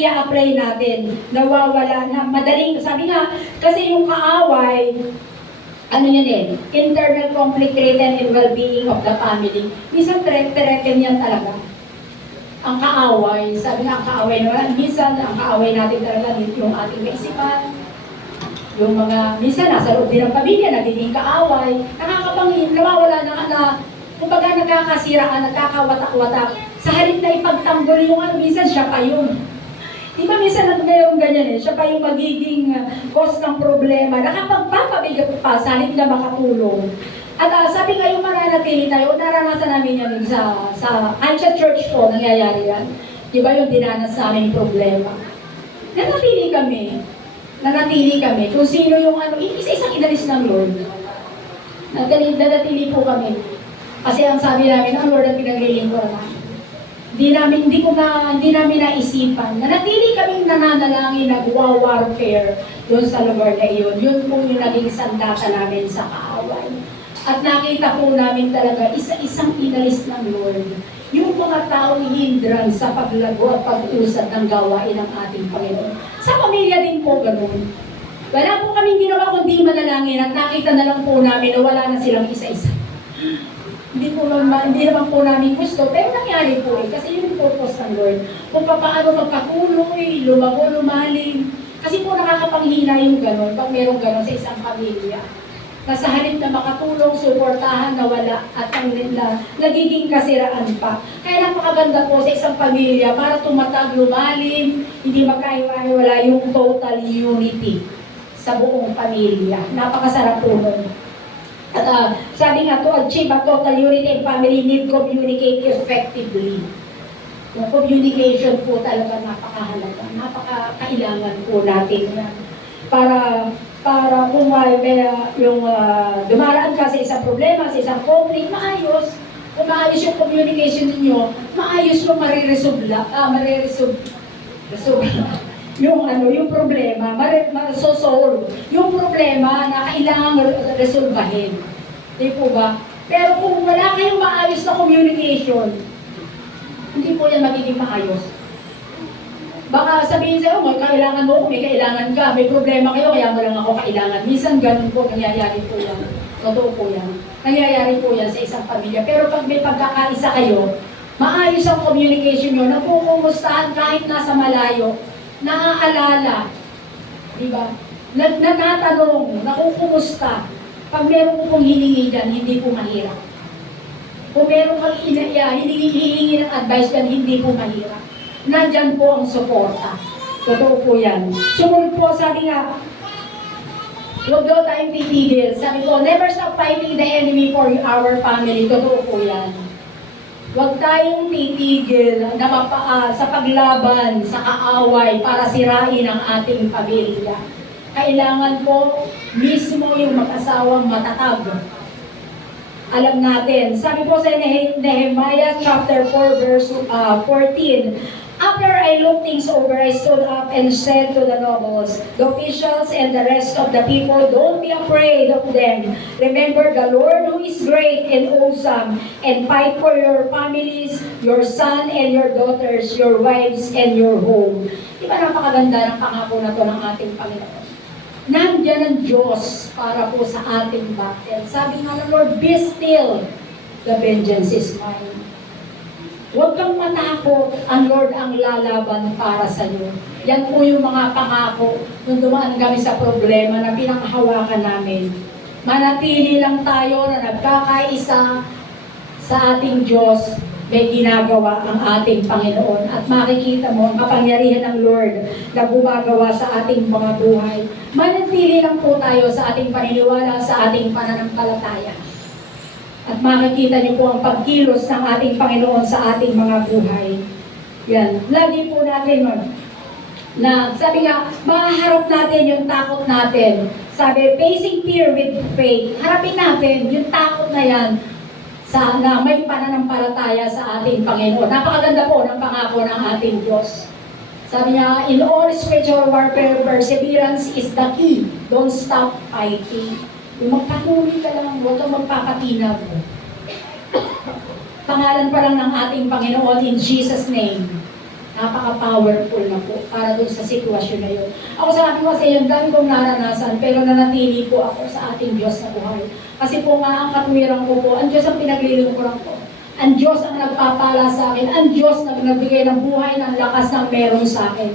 i-apply natin, nawawala, na madaling, sabi nga, kasi yung kaaway, ano yun internal conflict written in well-being of the family. Minsan, trek-trekken yan talaga. Ang kaaway, sabi nga, ang kaaway naman, minsan, ang kaaway natin talaga, yung ating kaisipan, yung mga, minsan, nasa loob din ng pamilya, nagiging kaaway, nakakapangin, nawawala na kumbaga nagkakasiraan, nagkakawatak-watak. Sa halip na ipagtanggol yung minsan siya pa yun. Di ba minsan mayroong ganyan siya pa yung magiging cause ng problema. Nakapagpapabigat pa sa halip na makatulong. At sabi nga yung mananatili tayo, naranasan namin yan kahit sa church po, nangyayari yan. Di ba yung dinanas sa aming problema. Nanatili kami. Kung sino yung isa-isang inalis ng Lord. Nanatili po kami. Kasi ang sabi namin, ang Lord ang pinaglilingkuran namin. Hindi namin naisipan. Nanatili kaming nananalangin, nagwa-warfare doon sa lugar na iyon. Yun po yung naging sandata namin sa kaaway. At nakita po namin talaga, isa-isang inalis ng Lord. Yung mga taong hindran sa paglago at pag-usad ng gawain ng ating Panginoon. Sa pamilya din po ganun. Wala po kaming ginawa kundi manalangin at nakita na lang po namin na wala na silang isa-isa. Hindi naman po namin gusto, pero nangyari po kasi yun yung purpose ng Lord. Kung paano magpatuloy, lumago, lumalim. Kasi po nakakapanghina yung gano'n, pag merong gano'n sa isang pamilya. Na sa halip na makatulong, suportahan, nawala, at ang nagiging kasiraan pa. Kaya napakaganda po sa isang pamilya para tumatag, lumalim, hindi magkaiwala yung total unity sa buong pamilya. Napakasarap po nun. At sabi nga, to achieve a total unity in family, need communicate effectively. Yung communication po talaga napakahalaga, napakakailangan po natin yan. Para kung dumaraan ka sa isang problema, sa isang conflict, maayos. Kung maayos yung communication ninyo, maayos yung yung problema, ma-solve. Yung problema na kailangan resolbahin. Di po ba? Pero kung wala kayong maayos na communication, hindi po yan magiging maayos. Baka sabihin sa'yo, kailangan mo, kung may kailangan ka, may problema kayo, kaya mo lang ako kailangan. Minsan ganun po, nangyayari po yan. Totoo po yan. Nangyayari po yan sa isang pamilya. Pero pag may pagkakaisa kayo, maayos ang communication nyo, nagkukumustahan kahit nasa malayo, naaalala, di ba? Nagnatanong, nakukumusta. Pag meron ko pong hiningi dyan, hindi po mahirap. Kung meron kang hihingi ng advice dyan, hindi po mahirap. Nandyan po ang suporta. Totoo po yan. Sumunod po, sabi nga, huwag daw tayong titigil. Sabi ko, never stop fighting the enemy for our family. Totoo po yan. Huwag tayong titigil na sa paglaban, sa kaaway, para sirain ang ating pamilya. Kailangan po mismo yung mag-asawang matatag. Alam natin, sabi po sa Nehemiah chapter 4 verse 14, after I looked things over, I stood up and said to the nobles, the officials, and the rest of the people, don't be afraid of them. Remember the Lord who is great and awesome, and fight for your families, your son and your daughters, your wives and your home. Di ba napakaganda ng pangako na to ng ating Panginoon? Nandiyan ang Diyos para po sa ating battle. Sabi nga ng Lord, be still, the vengeance is mine. Huwag kang matakot, ang Lord ang lalaban para sa iyo. Yan po yung mga pangako nung dumaan kami sa problema na pinakahawakan namin. Manatili lang tayo na nagkakaisa sa ating Diyos, may ginagawa ang ating Panginoon. At makikita mo ang kapangyarihan ng Lord na gumagawa sa ating mga buhay. Manatili lang po tayo sa ating paniniwala, sa ating pananampalataya. At makikita niyo po ang pagkilos ng ating Panginoon sa ating mga buhay. Yan. Lagi po natin na sabi nga, maharap natin yung takot natin. Sabi, facing fear with faith. Harapin natin yung takot na yan na may pananampalataya sa ating Panginoon. Napakaganda po ng pangako ng ating Diyos. Sabi niya, in all spiritual warfare, perseverance is the key. Don't stop fighting. Yung magpatuloy ka lang, huwag kang magpapatinag. Pangalan pa lang ng ating Panginoon in Jesus' name. Napaka-powerful na po para dun sa sitwasyon na yun. Ako sa akin kasi yung dami kong naranasan, pero nanatili po ako sa ating Diyos na buhay. Kasi po nga ang katwiran ko po, ang Diyos ang pinaglilingkuran ko. Ang Diyos ang nagpapala sa akin. Ang Diyos na nagbigay ng buhay, ng lakas ng meron sa akin.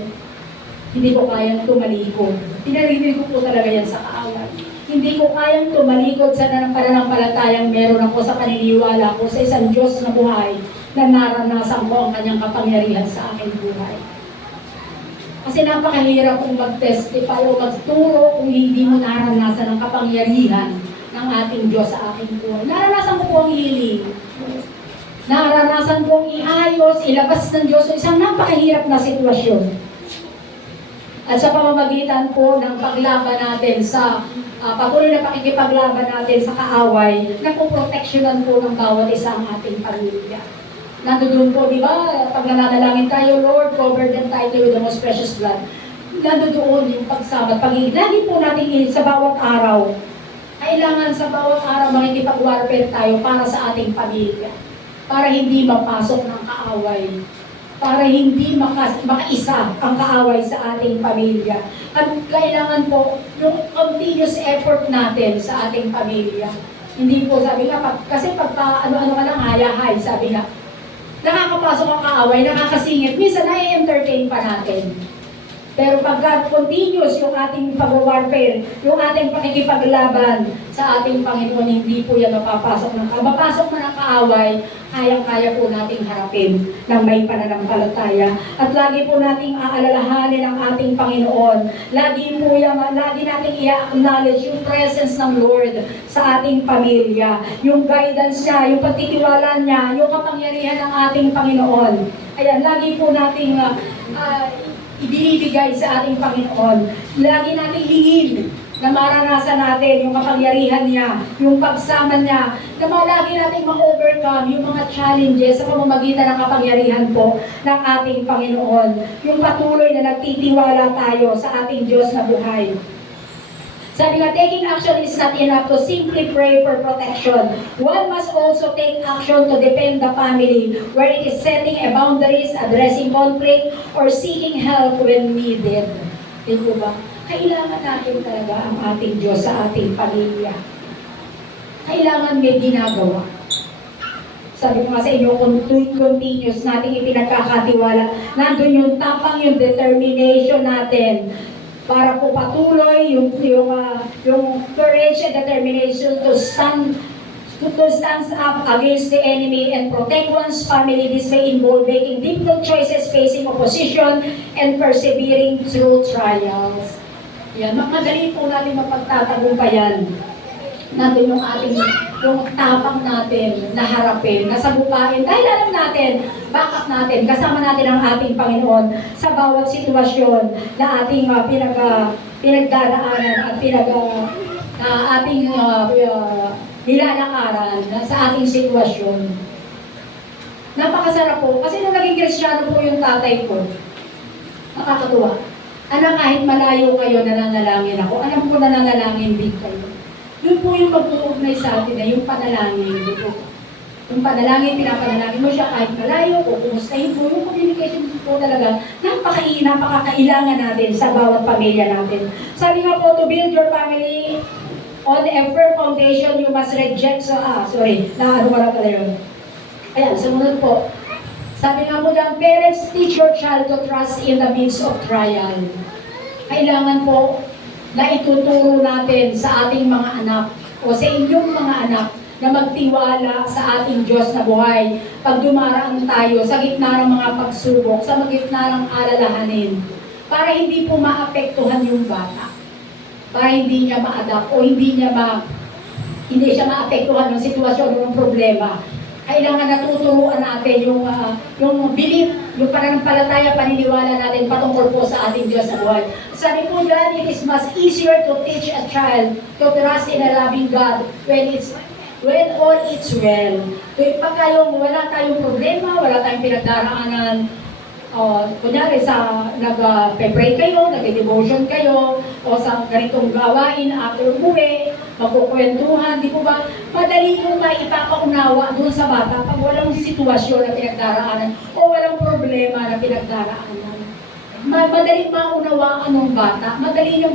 Hindi ko kayang tumalikod. Pinarigil ko po talaga yan sa kaaway. Hindi ko kayang tumalikod sa pananampalatayang meron ako sa paniniwala ko sa isang Diyos na buhay na naranasan ko ang kanyang kapangyarihan sa aking buhay. Kasi napakahirap kung mag-testify o magturo kung hindi mo naranasan ang kapangyarihan ng ating Diyos sa aking buhay. Naranasan ko po ang healing. Naranasan kong iayos, ilabas ng Diyos sa isang napakahirap na sitwasyon. At sa pamamagitan po ng paglaban natin sa patuloy na pakikipaglaban natin sa kaaway, napoproteksyonan po ng bawat isa ang ating pamilya. Nandoon po, di ba, pag nananalangin tayo, Lord, cover them tightly with the most precious blood. Nandoon yung pagsama, pag-ibig. Lagi po natin sa bawat araw, kailangan sa bawat araw makikipag-warfare tayo para sa ating pamilya. Para hindi mapasok ng kaaway. Para hindi makaisa ang kaaway sa ating pamilya. At kailangan po yung continuous effort natin sa ating pamilya. Hindi po, sabi nga, kasi pag ano-ano ka lang, hayahay, sabi nga, nakakapasok ang kaaway, nakakasingit, minsan na-entertain pa natin. Pero pagka continuous yung ating pag-warfare, yung ating pakikipaglaban sa ating Panginoon, hindi po yan mapapasok ng kaaway. Mapasok man ang kaaway, kayang-kaya po nating harapin ng may pananampalataya. At lagi po nating aalalahanin ang ating Panginoon. Lagi nating i-acknowledge yung presence ng Lord sa ating pamilya. Yung guidance niya, yung pagtitiwala niya, yung kapangyarihan ng ating Panginoon. Ayan, lagi po nating ibinibigay sa ating Panginoon. Lagi natin hingin na maranasan natin yung kapangyarihan niya, yung pagsama niya, na lagi natin ma-overcome yung mga challenges sa pamamagitan ng kapangyarihan po ng ating Panginoon. Yung patuloy na nagtitiwala tayo sa ating Diyos na buhay. Sabi nga, taking action is not enough to simply pray for protection. One must also take action to defend the family, where it is setting a boundaries, addressing conflict, or seeking help when needed. Di ba? Kailangan natin talaga ang ating Diyos sa ating pamilya. Kailangan may ginagawa. Sabi ko nga sa inyo, continuous natin ipinagkakatiwala. Nandun yung tapang, yung determination natin para po patuloy yung courage and determination to stand up against the enemy and protect one's family. This may involve making difficult choices, facing opposition, and persevering through trials. Yan, madali po natin mapagtatagumpayan. Nandun yung tapang natin na harapin, na sagupain, dahil alam natin, backup natin, kasama natin ang ating Panginoon sa bawat sitwasyon na ating pinagdaraanan at ating nilalakaran sa ating sitwasyon. Napakasarap po, kasi nung naging Kristiyano po yung tatay ko, nakakatuwa. Anak, kahit malayo kayo, nananalangin ako. Alam ko nananalangin din kayo. Yun po yung mag-uugnay sa atin na yung panalangin. Yung panalangin, pinapanalangin mo siya kahit malayo o kumustahin mo. Yung communication po talaga, napakakailangan natin sa bawat pamilya natin. Sabi nga po, to build your family on a firm foundation, you must reject wala pala yun. Ayan, sumunod po. Sabi nga po dyan, parents, teach your child to trust in the midst of trial. Kailangan po na ituturo natin sa ating mga anak o sa inyong mga anak na magtiwala sa ating Diyos na buhay pag dumaraan tayo sa gitna ng mga pagsubok, sa gitna ng alalahanin, para hindi po maapektuhan yung bata, para hindi niya ma-adapt o hindi siya maapektuhan ng sitwasyon o ng problema. Kailangan natuturuan natin yung belief, yung pananampalataya, paniniwala natin patungkol po sa ating Diyos sa buhay. Sabi po dyan, it is much easier to teach a child to trust in a loving God when all is well. Pag wala tayong problema, wala tayong pinagdaraanan, kunyari nag-pray kayo, nag-devotion kayo, o sa ganitong gawain after umuwi, magkukwentuhan, di po ba? Madali po maipapaunawa doon sa bata pag walang sitwasyon na pinagdaraanan o walang problema na pinagdaraanan. Madali maunawaan ng bata, madali niyong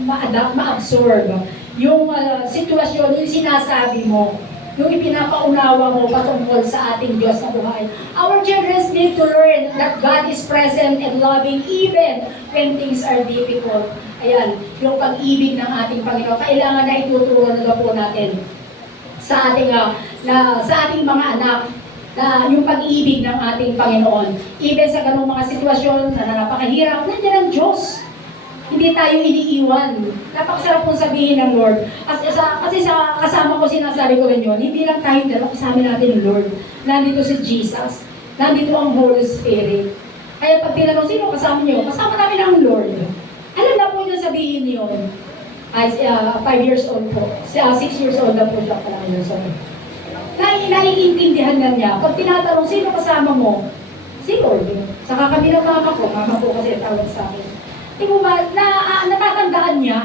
ma-adapt, ma-absorb yung sitwasyon, yung sinasabi mo, yung ipinapaunawa mo patungkol sa ating Diyos na buhay. Our children need to learn that God is present and loving even when things are difficult. Ayan, yung pag-ibig ng ating Panginoon, kailangan na ituturo na po natin sa ating mga anak na yung pag-ibig ng ating Panginoon. Even sa ganung mga sitwasyon na napakahirap, nandiyan ang Diyos. Hindi tayo iniiwan. Napakasarap pong sabihin ng Lord. Kasi sa kasama ko sinasabi ko rin yun, hindi lang tayong dalawa, kasama natin yung Lord. Nandito si Jesus. Nandito ang Holy Spirit. Kaya pag tinanong, sino kasama niyo? Kasama namin ang Lord. Alam na po niyo sabihin yun. 5 years old po. 6 years old na po siya pala yun. Naiintindihan na niya. Pag tinatanong, sino kasama mo? Si Lord. Saka kami ng mama ko kasi tawag sa akin. Di mo ba, natatandaan niya?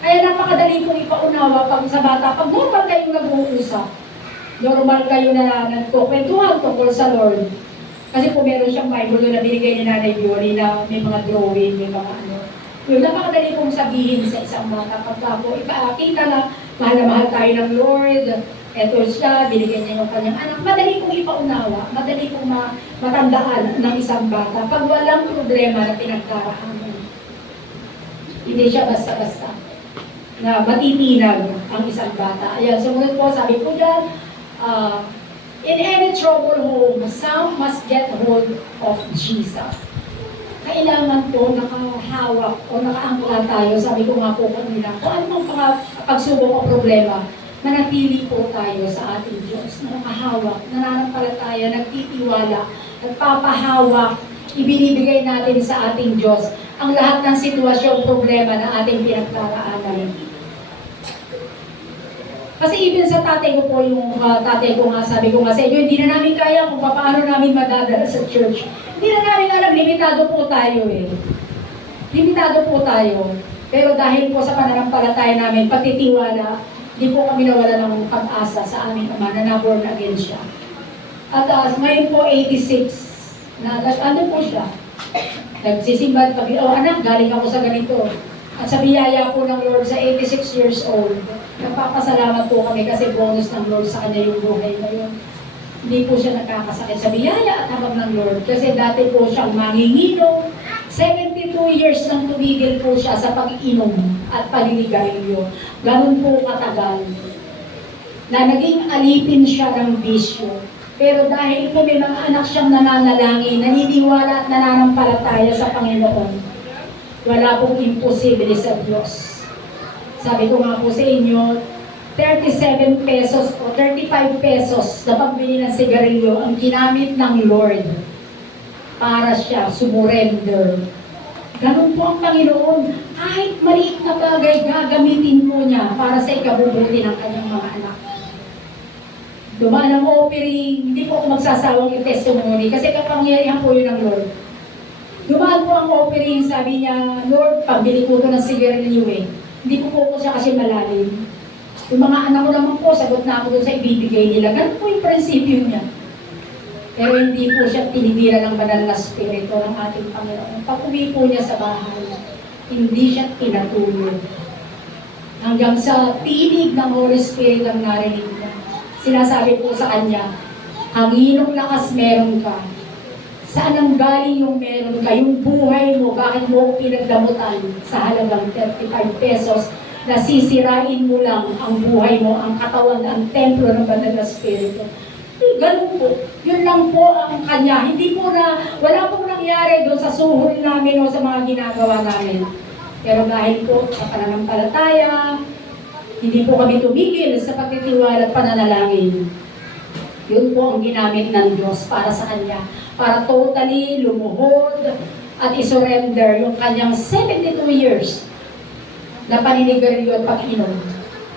Kaya napakadali kong ipaunawa pag sa bata. Pag normal kayong nag-uusap, normal kayo na nagkukwentuhan tungkol sa Lord. Kasi po meron siyang Bible na binigay ni Nanay Bioli na may mga drawing, may mga ano. Yun, napakadali kong sabihin sa isang bata. Pagka po ipakita na mahal tayo ng Lord, eto siya, binigyan niya yung kanyang anak. Madali kong ipaunawa, madali kong matandaan ng isang bata pag walang problema na pinagdaraanan. Hindi siya basta-basta na matitinag ang isang bata. Ayan, sumunod po, sabi po dyan, in any troubled home, some must get hold of Jesus. Kailangan po nakahawak o nakaangkla tayo, sabi ko nga po kanina, kung anong mga pagsubok o problema, manatili po tayo sa ating Diyos na nakahawak, nananampalataya, nagtitiwala, nagpapahawak, ibinibigay natin sa ating Diyos ang lahat ng sitwasyon, problema na ating pinagdaraanan. Kasi even sa tatay ko po, yung tatay ko nga, sabi ko nga sa inyo, hindi na namin kaya kung paano namin madadala sa church. Hindi na namin alam, limitado po tayo eh. Limitado po tayo. Pero dahil po sa pananampalataya namin, pagtitiwala, hindi po kami nawala ng pag-asa sa aming ama na na-born again siya. At ngayon po, 86, ano po siya? Nagsisimba, anak, galing ako sa ganito. At sa biyaya po ng Lord sa 86 years old, nagpapasalamat po kami kasi bonus ng Lord sa kanya yung buhay ngayon. Hindi po siya nakakasakit sa biyaya at habang ng Lord. Kasi dati po siyang manginginom. 72 years nang tumigil po siya sa pag-inom at paninigarilyo. Ganun po katagal. Na naging alipin siya ng bisyo. Pero dahil po may mga anak siyang nananalangin, naniniwala at nananampalataya sa Panginoon, wala pong imposible sa Diyos. Sabi ko nga po sa inyo, 37 pesos o 35 pesos na pagbili ng sigarilyo ang ginamit ng Lord para siya sumurrender. Ganun po ang Panginoon. Kahit maliit na bagay, gagamitin po niya para sa ikabubuti ng kanyang mga anak. Dumaan ang offering, hindi po ako magsasawang i-testimony kasi kapangyarihan po yun ng Lord. Dumaan po ang offering, sabi niya, Lord, pambili ko ito ng sigarilyo eh. Hindi po siya kasi malalim. Yung mga anak ko naman po, sagot na ako doon sa ibibigay nila. Ganun po yung prinsipyo niya. Pero hindi po siya tinigilan ng banal na spirito ng ating Panginoon. Pag-uwi po niya sa bahay, hindi siya pinatulog. Hanggang sa tinig ng Holy Spirit ang narinig niya. Sinasabi po sa kanya, hanginong lakas meron ka. Saan ang galing yung meron ka? Yung buhay mo, bakit mo pinagdamutan sa halagang 35 pesos na sisirain mo lang ang buhay mo, ang katawan, ang templo ng banal na spirito. Ganun po. Yun lang po ang kanya. Hindi po wala pong nangyari doon sa suhol namin o sa mga ginagawa namin. Pero dahil po sa pananampalataya, hindi po kami tumigil sa pagtitiwala at pananalangin. Yun po ang ginamit ng Diyos para sa Kanya. Para totally lumuhod at isurrender yung Kanyang 72 years na paninigarilyo at pag-inom.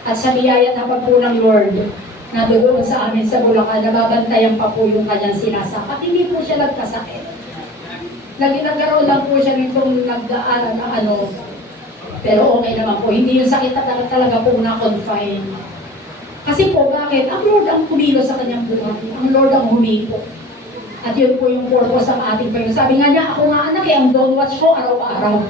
At sa biyaya at hapag po ng Lord, na doon sa amin sa Bulacan, nababantayan pa po yung Kanyang sinasapat. Hindi po siya nagkasakit. Nagkaroon lang po siya nitong nagdaan na pero okay naman po. Hindi yung sakit na talaga po na-confine. Kasi po, bakit? Ang Lord ang kumilo sa kanyang buhay. Ang Lord ang humipo. At yun po yung purpose ng ating Panginoon. Sabi nga niya, ako nga anak ang don't watch ko araw-araw.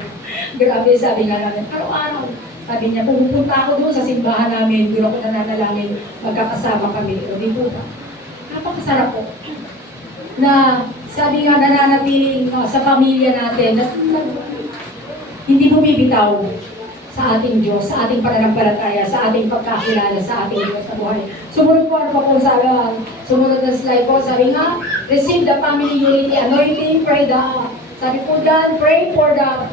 Grabe, sabi nga namin, araw-araw. Sabi niya, pupunta ako doon sa simbahan namin, doon ako nananalangin, magkakasama kami. O di po ba? Napakasarap po. Na, sabi nga, nananatiling sa pamilya natin, hindi bumibitaw sa ating Diyos, sa ating pananampalataya, sa ating pagkakilala, sa ating Diyos sa buhay. Sumunod po, ano pa po sabi, sumunod na slide po, sabi nga, receive the family unity anointing, sabi po dyan, pray for the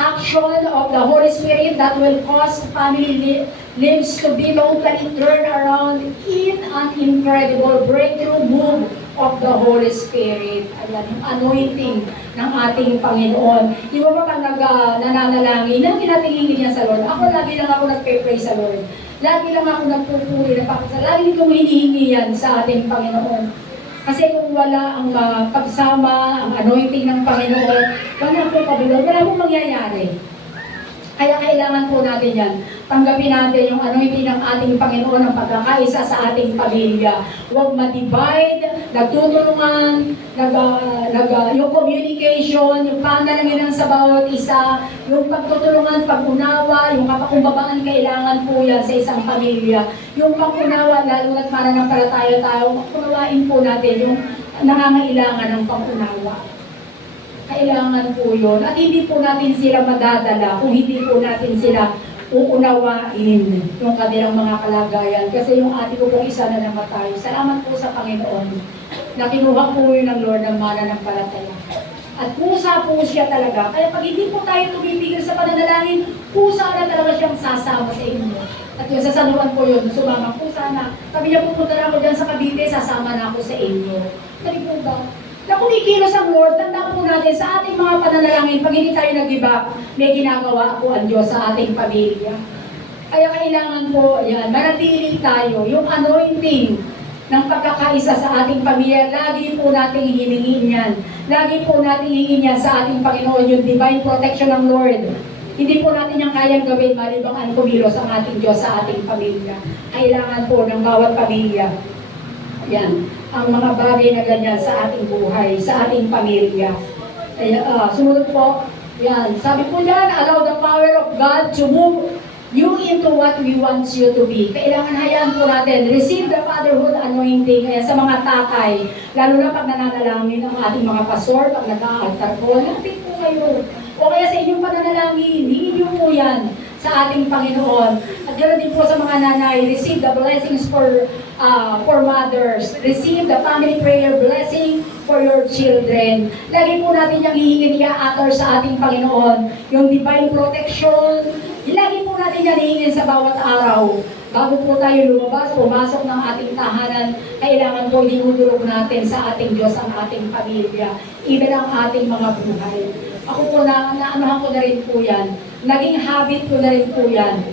action of the Holy Spirit that will cause family lives to be totally turned around in an incredible breakthrough move of the Holy Spirit. Ayan, yung anointing ng ating Panginoon. Di ba pag nananalangin, lagi natin hihingin sa Lord. Lagi lang ako nagpe-pray sa Lord. Lagi lang ako nagpupuri, lagi kong hinihingi yan sa ating Panginoon. Kasi kung wala ang pagsama, ang anointing ng Panginoon, wala po kabilog, wala pong mangyayari. Kaya kailangan po natin yan. Tanggapin natin yung anointing ng ating Panginoon, ang pagkakaisa sa ating pamilya. Huwag ma-divide, nagtutulungan, yung communication, yung panalangin sa bawat isa, yung pagtutulungan, pag-unawa, yung kapakumbabaan, kailangan po yan sa isang pamilya. Yung pag-unawa, lalo na't mananampalataya tayo, unawain po natin yung nangangailangan ng pag-unawa. Kailangan po yun. At hindi po natin sila madadala kung hindi po natin sila uunawain yung kanilang mga kalagayan. Kasi yung ate ko pong isa na namatay. Salamat po sa Panginoon na kinuha po yun ng Lord ng mananampalataya. At pusa po siya talaga. Kaya pag hindi po tayo tumipigil sa pananalangin, pusa na talaga siyang sasama sa inyo. At yung sa San Juan po yun, sumama pusa na. Sabi niya, pupunta na ako dyan sa Cavite, sasama na ako sa inyo. Sabi po ba? na kumikilos ang Lord. Tandaan po natin sa ating mga pananalangin, pag hindi tayo nag-iba, may ginagawa po ang Diyos sa ating pamilya. Kaya kailangan po, yan, manatili tayo, yung anointing ng pagkakaisa sa ating pamilya, lagi po nating hiningin yan. Lagi po nating hingin yan sa ating Panginoon, yung divine protection ng Lord. Hindi po natin yung kayang gawin malibang ang kumilos ang ating Diyos sa ating pamilya. Kailangan po ng bawat pamilya. Yan, ang mga bagay na ganyan sa ating buhay, sa ating pamilya. Sumunod po, yan, sabi po yan, allow the power of God to move you into what we want you to be. Kailangan hayaan po natin, receive the fatherhood anointing. Kaya sa mga tatay, lalo na pag nananalangin ang ating mga pastor, pag nag-aaltar po, lapit po kayo. O kaya sa inyong pananalangin, hingin niyo po yan sa ating Panginoon. At ganoon din po sa mga nanay, receive the blessings for mothers. Receive the family prayer blessing for your children. Lagi po natin yung hihingin i-atter sa ating Panginoon. Yung divine protection, lagi po natin yan hihingin sa bawat araw. Bago po tayo lumabas, pumasok ng ating tahanan, kailangan po dinudurog natin sa ating Diyos ang ating pamilya, even ang ating mga buhay. Ako po naanohan ko na rin po yan. Naging habit ko na rin po yan.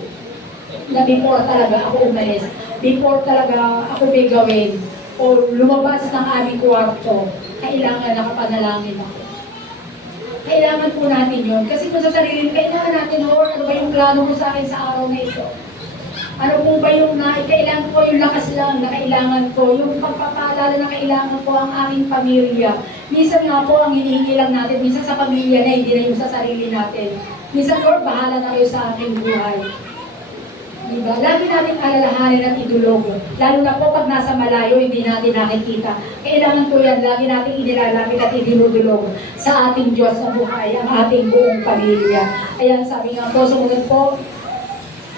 Na before talaga ako umalis, before talaga ako may gawin, o lumabas ng aming kwarto, kailangan nakapanalangin ako. Kailangan po natin yun. Kasi kung sa sarili, kailangan natin, Lord, ano ba yung plano mo sa akin sa araw na ito? Ano po ba yung kailangan ko, yung lakas lang na kailangan ko, yung pagpapaalala na kailangan ko ang aming pamilya. Minsan nga po, ang hinihingi lang natin, minsan sa pamilya na, hindi na yung sa sarili natin. Minsan, Lord, bahala na kayo sa aking buhay. Diba? Lagi natin alalahanin at idulog. Lalo na po pag nasa malayo, hindi natin nakikita. Kailangan po yan, lagi natin inilalapit at idinudulog sa ating Diyos na buhay, ang ating buong pamilya. Ayan, sabi nga po, sumunod po,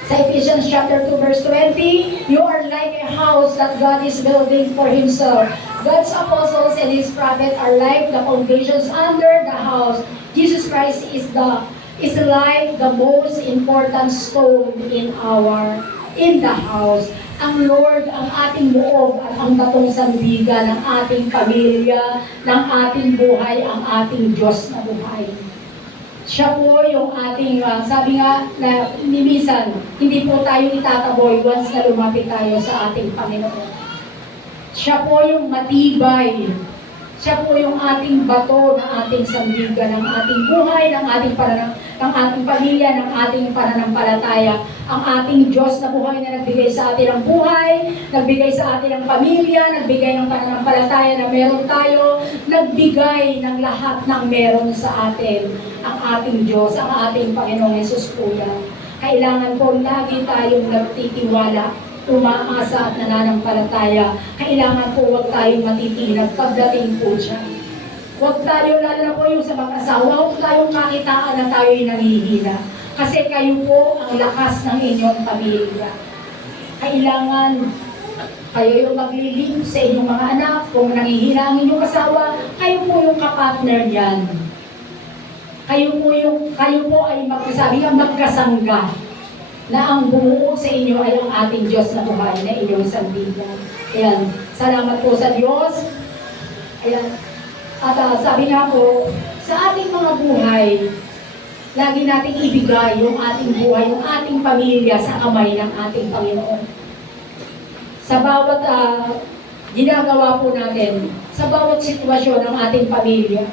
sa Ephesians chapter 2 verse 20, you are like a house that God is building for Himself. God's apostles and His prophets are like the foundations under the house. Jesus Christ is like the most important stone in the house. Ang Lord, ang ating loob at ang batong sandigan ng ating pamilya, ng ating buhay, ang ating Diyos na buhay. Siya po yung ating, sabi nga na minsan, hindi po tayo itataboy once na lumapit tayo sa ating Panginoon. Siya po yung matibay. Siya po yung ating bato ng ating sandigan, ng ating buhay, ng ating pamilya, ng ating pananampalataya. Ang ating Diyos na buhay na nagbigay sa atin ng buhay, nagbigay sa atin ng pamilya, nagbigay ng pananampalataya na meron tayo, nagbigay ng lahat ng meron sa atin. Ang ating Diyos, ang ating Panginoong Hesus po yan. Kailangan po lagi tayong nagtitiwala, umaasa at nananampalataya. Kailangan po huwag tayong matitinag pagdating po dyan. Huwag tayo, lalo na po yung sa mag-asawa, huwag tayong makitaan na tayo'y nangihina. Kasi kayo po ang lakas ng inyong pamilya. Kailangan kayo yung maglilin sa inyong mga anak. Kung nangihina ang inyong asawa, kayo po yung kapartner niyan. Kayo po ay magsasabi nga magkasangga na ang bumuo sa inyo ay ang ating Diyos na buhay na inyong sandigan. Ayan. Salamat po sa Diyos. Ayan. At sabi nga po, sa ating mga buhay, lagi nating ibigay yung ating buhay, yung ating pamilya sa kamay ng ating Panginoon. Sa bawat ginagawa po natin, sa bawat sitwasyon ng ating pamilya,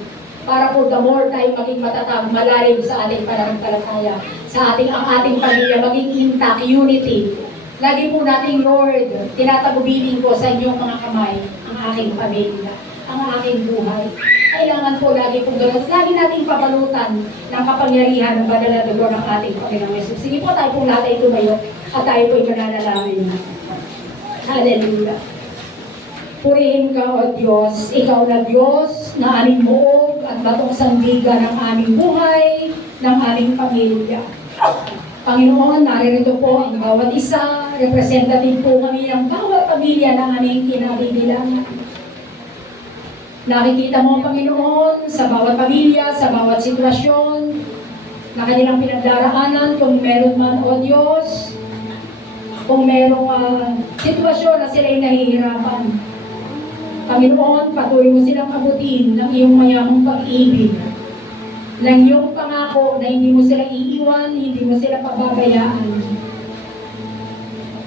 para po the more tayo maging matatag, malalim sa ating pananampalataya, sa ang ating pamilya, maging intact, unity. Lagi po nating, Lord, tinatagubilin ko sa inyong mga kamay ang aking pamilya, ang aking buhay. Kailangan po lagi po gano'n. Lagi nating pabalutan ng kapangyarihan ng banal na dugo ng ating Panginoong Yesus. Sige po, tayo po lahat ay tumayo at tayo po ay mananalangin. Hallelujah. Purihin ka, O Diyos, Ikaw na Diyos na aming buog at batong sandigan ng aming buhay, ng aming pamilya. Panginoon, naririto po ang bawat isa, representative po kami ng bawat pamilya ng aming kinabibilangan. Nakikita mo, Panginoon, sa bawat pamilya, sa bawat sitwasyon, na kanilang pinagdaraanan, kung meron man, O Diyos, kung merong sitwasyon na sila'y nahihirapan. Panginoon, patuloy mo silang abutin ng iyong mayamang pag-ibig, ng iyong pangako na hindi mo sila iiwan, hindi mo sila pababayaan.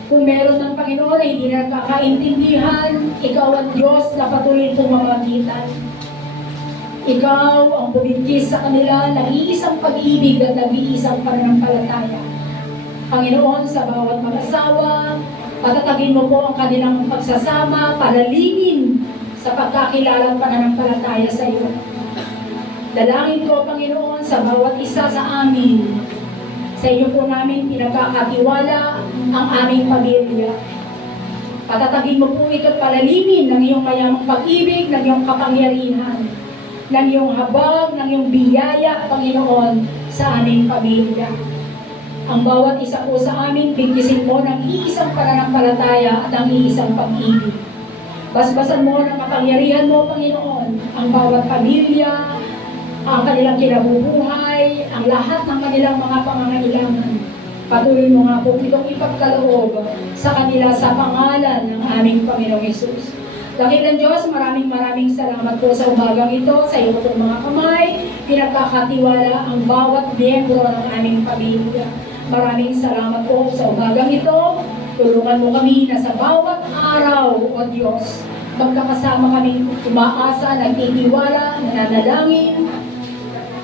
Kung meron ng Panginoon na hindi na nakakaintindihan, ikaw ang Diyos na patuloy pong mamagitan. Ikaw ang bumigkis sa kanila ng iisang pag-ibig at nag-iisang pananampalataya. Panginoon, sa bawat mag-asawa, patatagin mo po ang kanilang pagsasama, palalingin sa pagkakilala at pananampalataya sa iyo. Dalangin ko, Panginoon, sa bawat isa sa amin. Sa iyo po namin pinagkakatiwala ang aming pamilya. Patatagin mo po ito at palalimin ng iyong mayamang pag-ibig, ng iyong kapangyarihan, ng iyong habag, ng iyong biyaya, Panginoon, sa aming pamilya. Ang bawat isa po sa amin, bigkisin mo ng iisang pananampalataya at ang iisang pag-ibig. Basbasan mo ng kapangyarihan mo, Panginoon, ang bawat pamilya, ang kanilang kinabubuhay, ang lahat ng kanilang mga pangangailangan. Patuloy mo nga po itong ipagkaloob sa kanila sa pangalan ng aming Panginoong Hesus. Dakilang Diyos, maraming salamat po sa umagang ito, sa iyo pong mga kamay, pinagkakatiwala ang bawat miyembro ng aming pamilya. Maraming salamat po sa umagang ito. Tulungan mo kami na sa bawat araw, O Diyos, magkakasama kami umaasa, nagtitiwala, nananalangin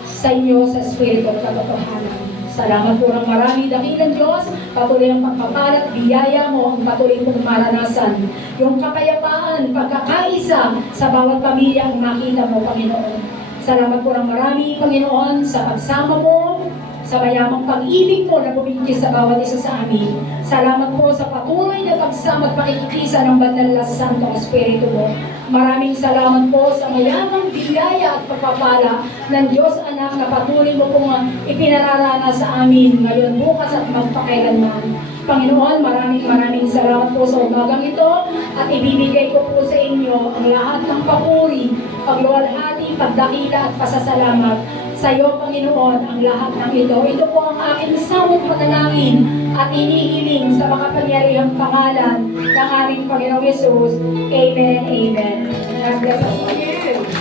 sa inyo sa Espiritu at katotohanan. Salamat po ng marami, dakilang Diyos, patuloy ang pagpapalat, biyaya mo ang patuloy pong maranasan. Yung kapayapaan, pagkakaisa sa bawat pamilya ang makita mo, Panginoon. Salamat po ng marami, Panginoon, sa pagsama mo, sa mayamang pag-ibig mo na bumigkis sa bawat isa sa amin. Salamat po sa patuloy na pagsama at pakikisa ng banal na Santong Espiritu mo. Maraming salamat po sa mayamang biyaya at pagpapala ng Diyos Anak na patuloy mo pong ipinararana sa amin ngayon, bukas at magpakailanman. Panginoon, maraming salamat po sa umagang ito at ibibigay ko po sa inyo ang lahat ng papuri, pagluwalhati, pagdakila at pasasalamat. Sa iyo, Panginoon, ang lahat ng ito. Ito po ang aking samot panalangin at inihiling sa makapangyarihang pangalan ng aming Panginoong Yesus. Amen, amen. God bless us.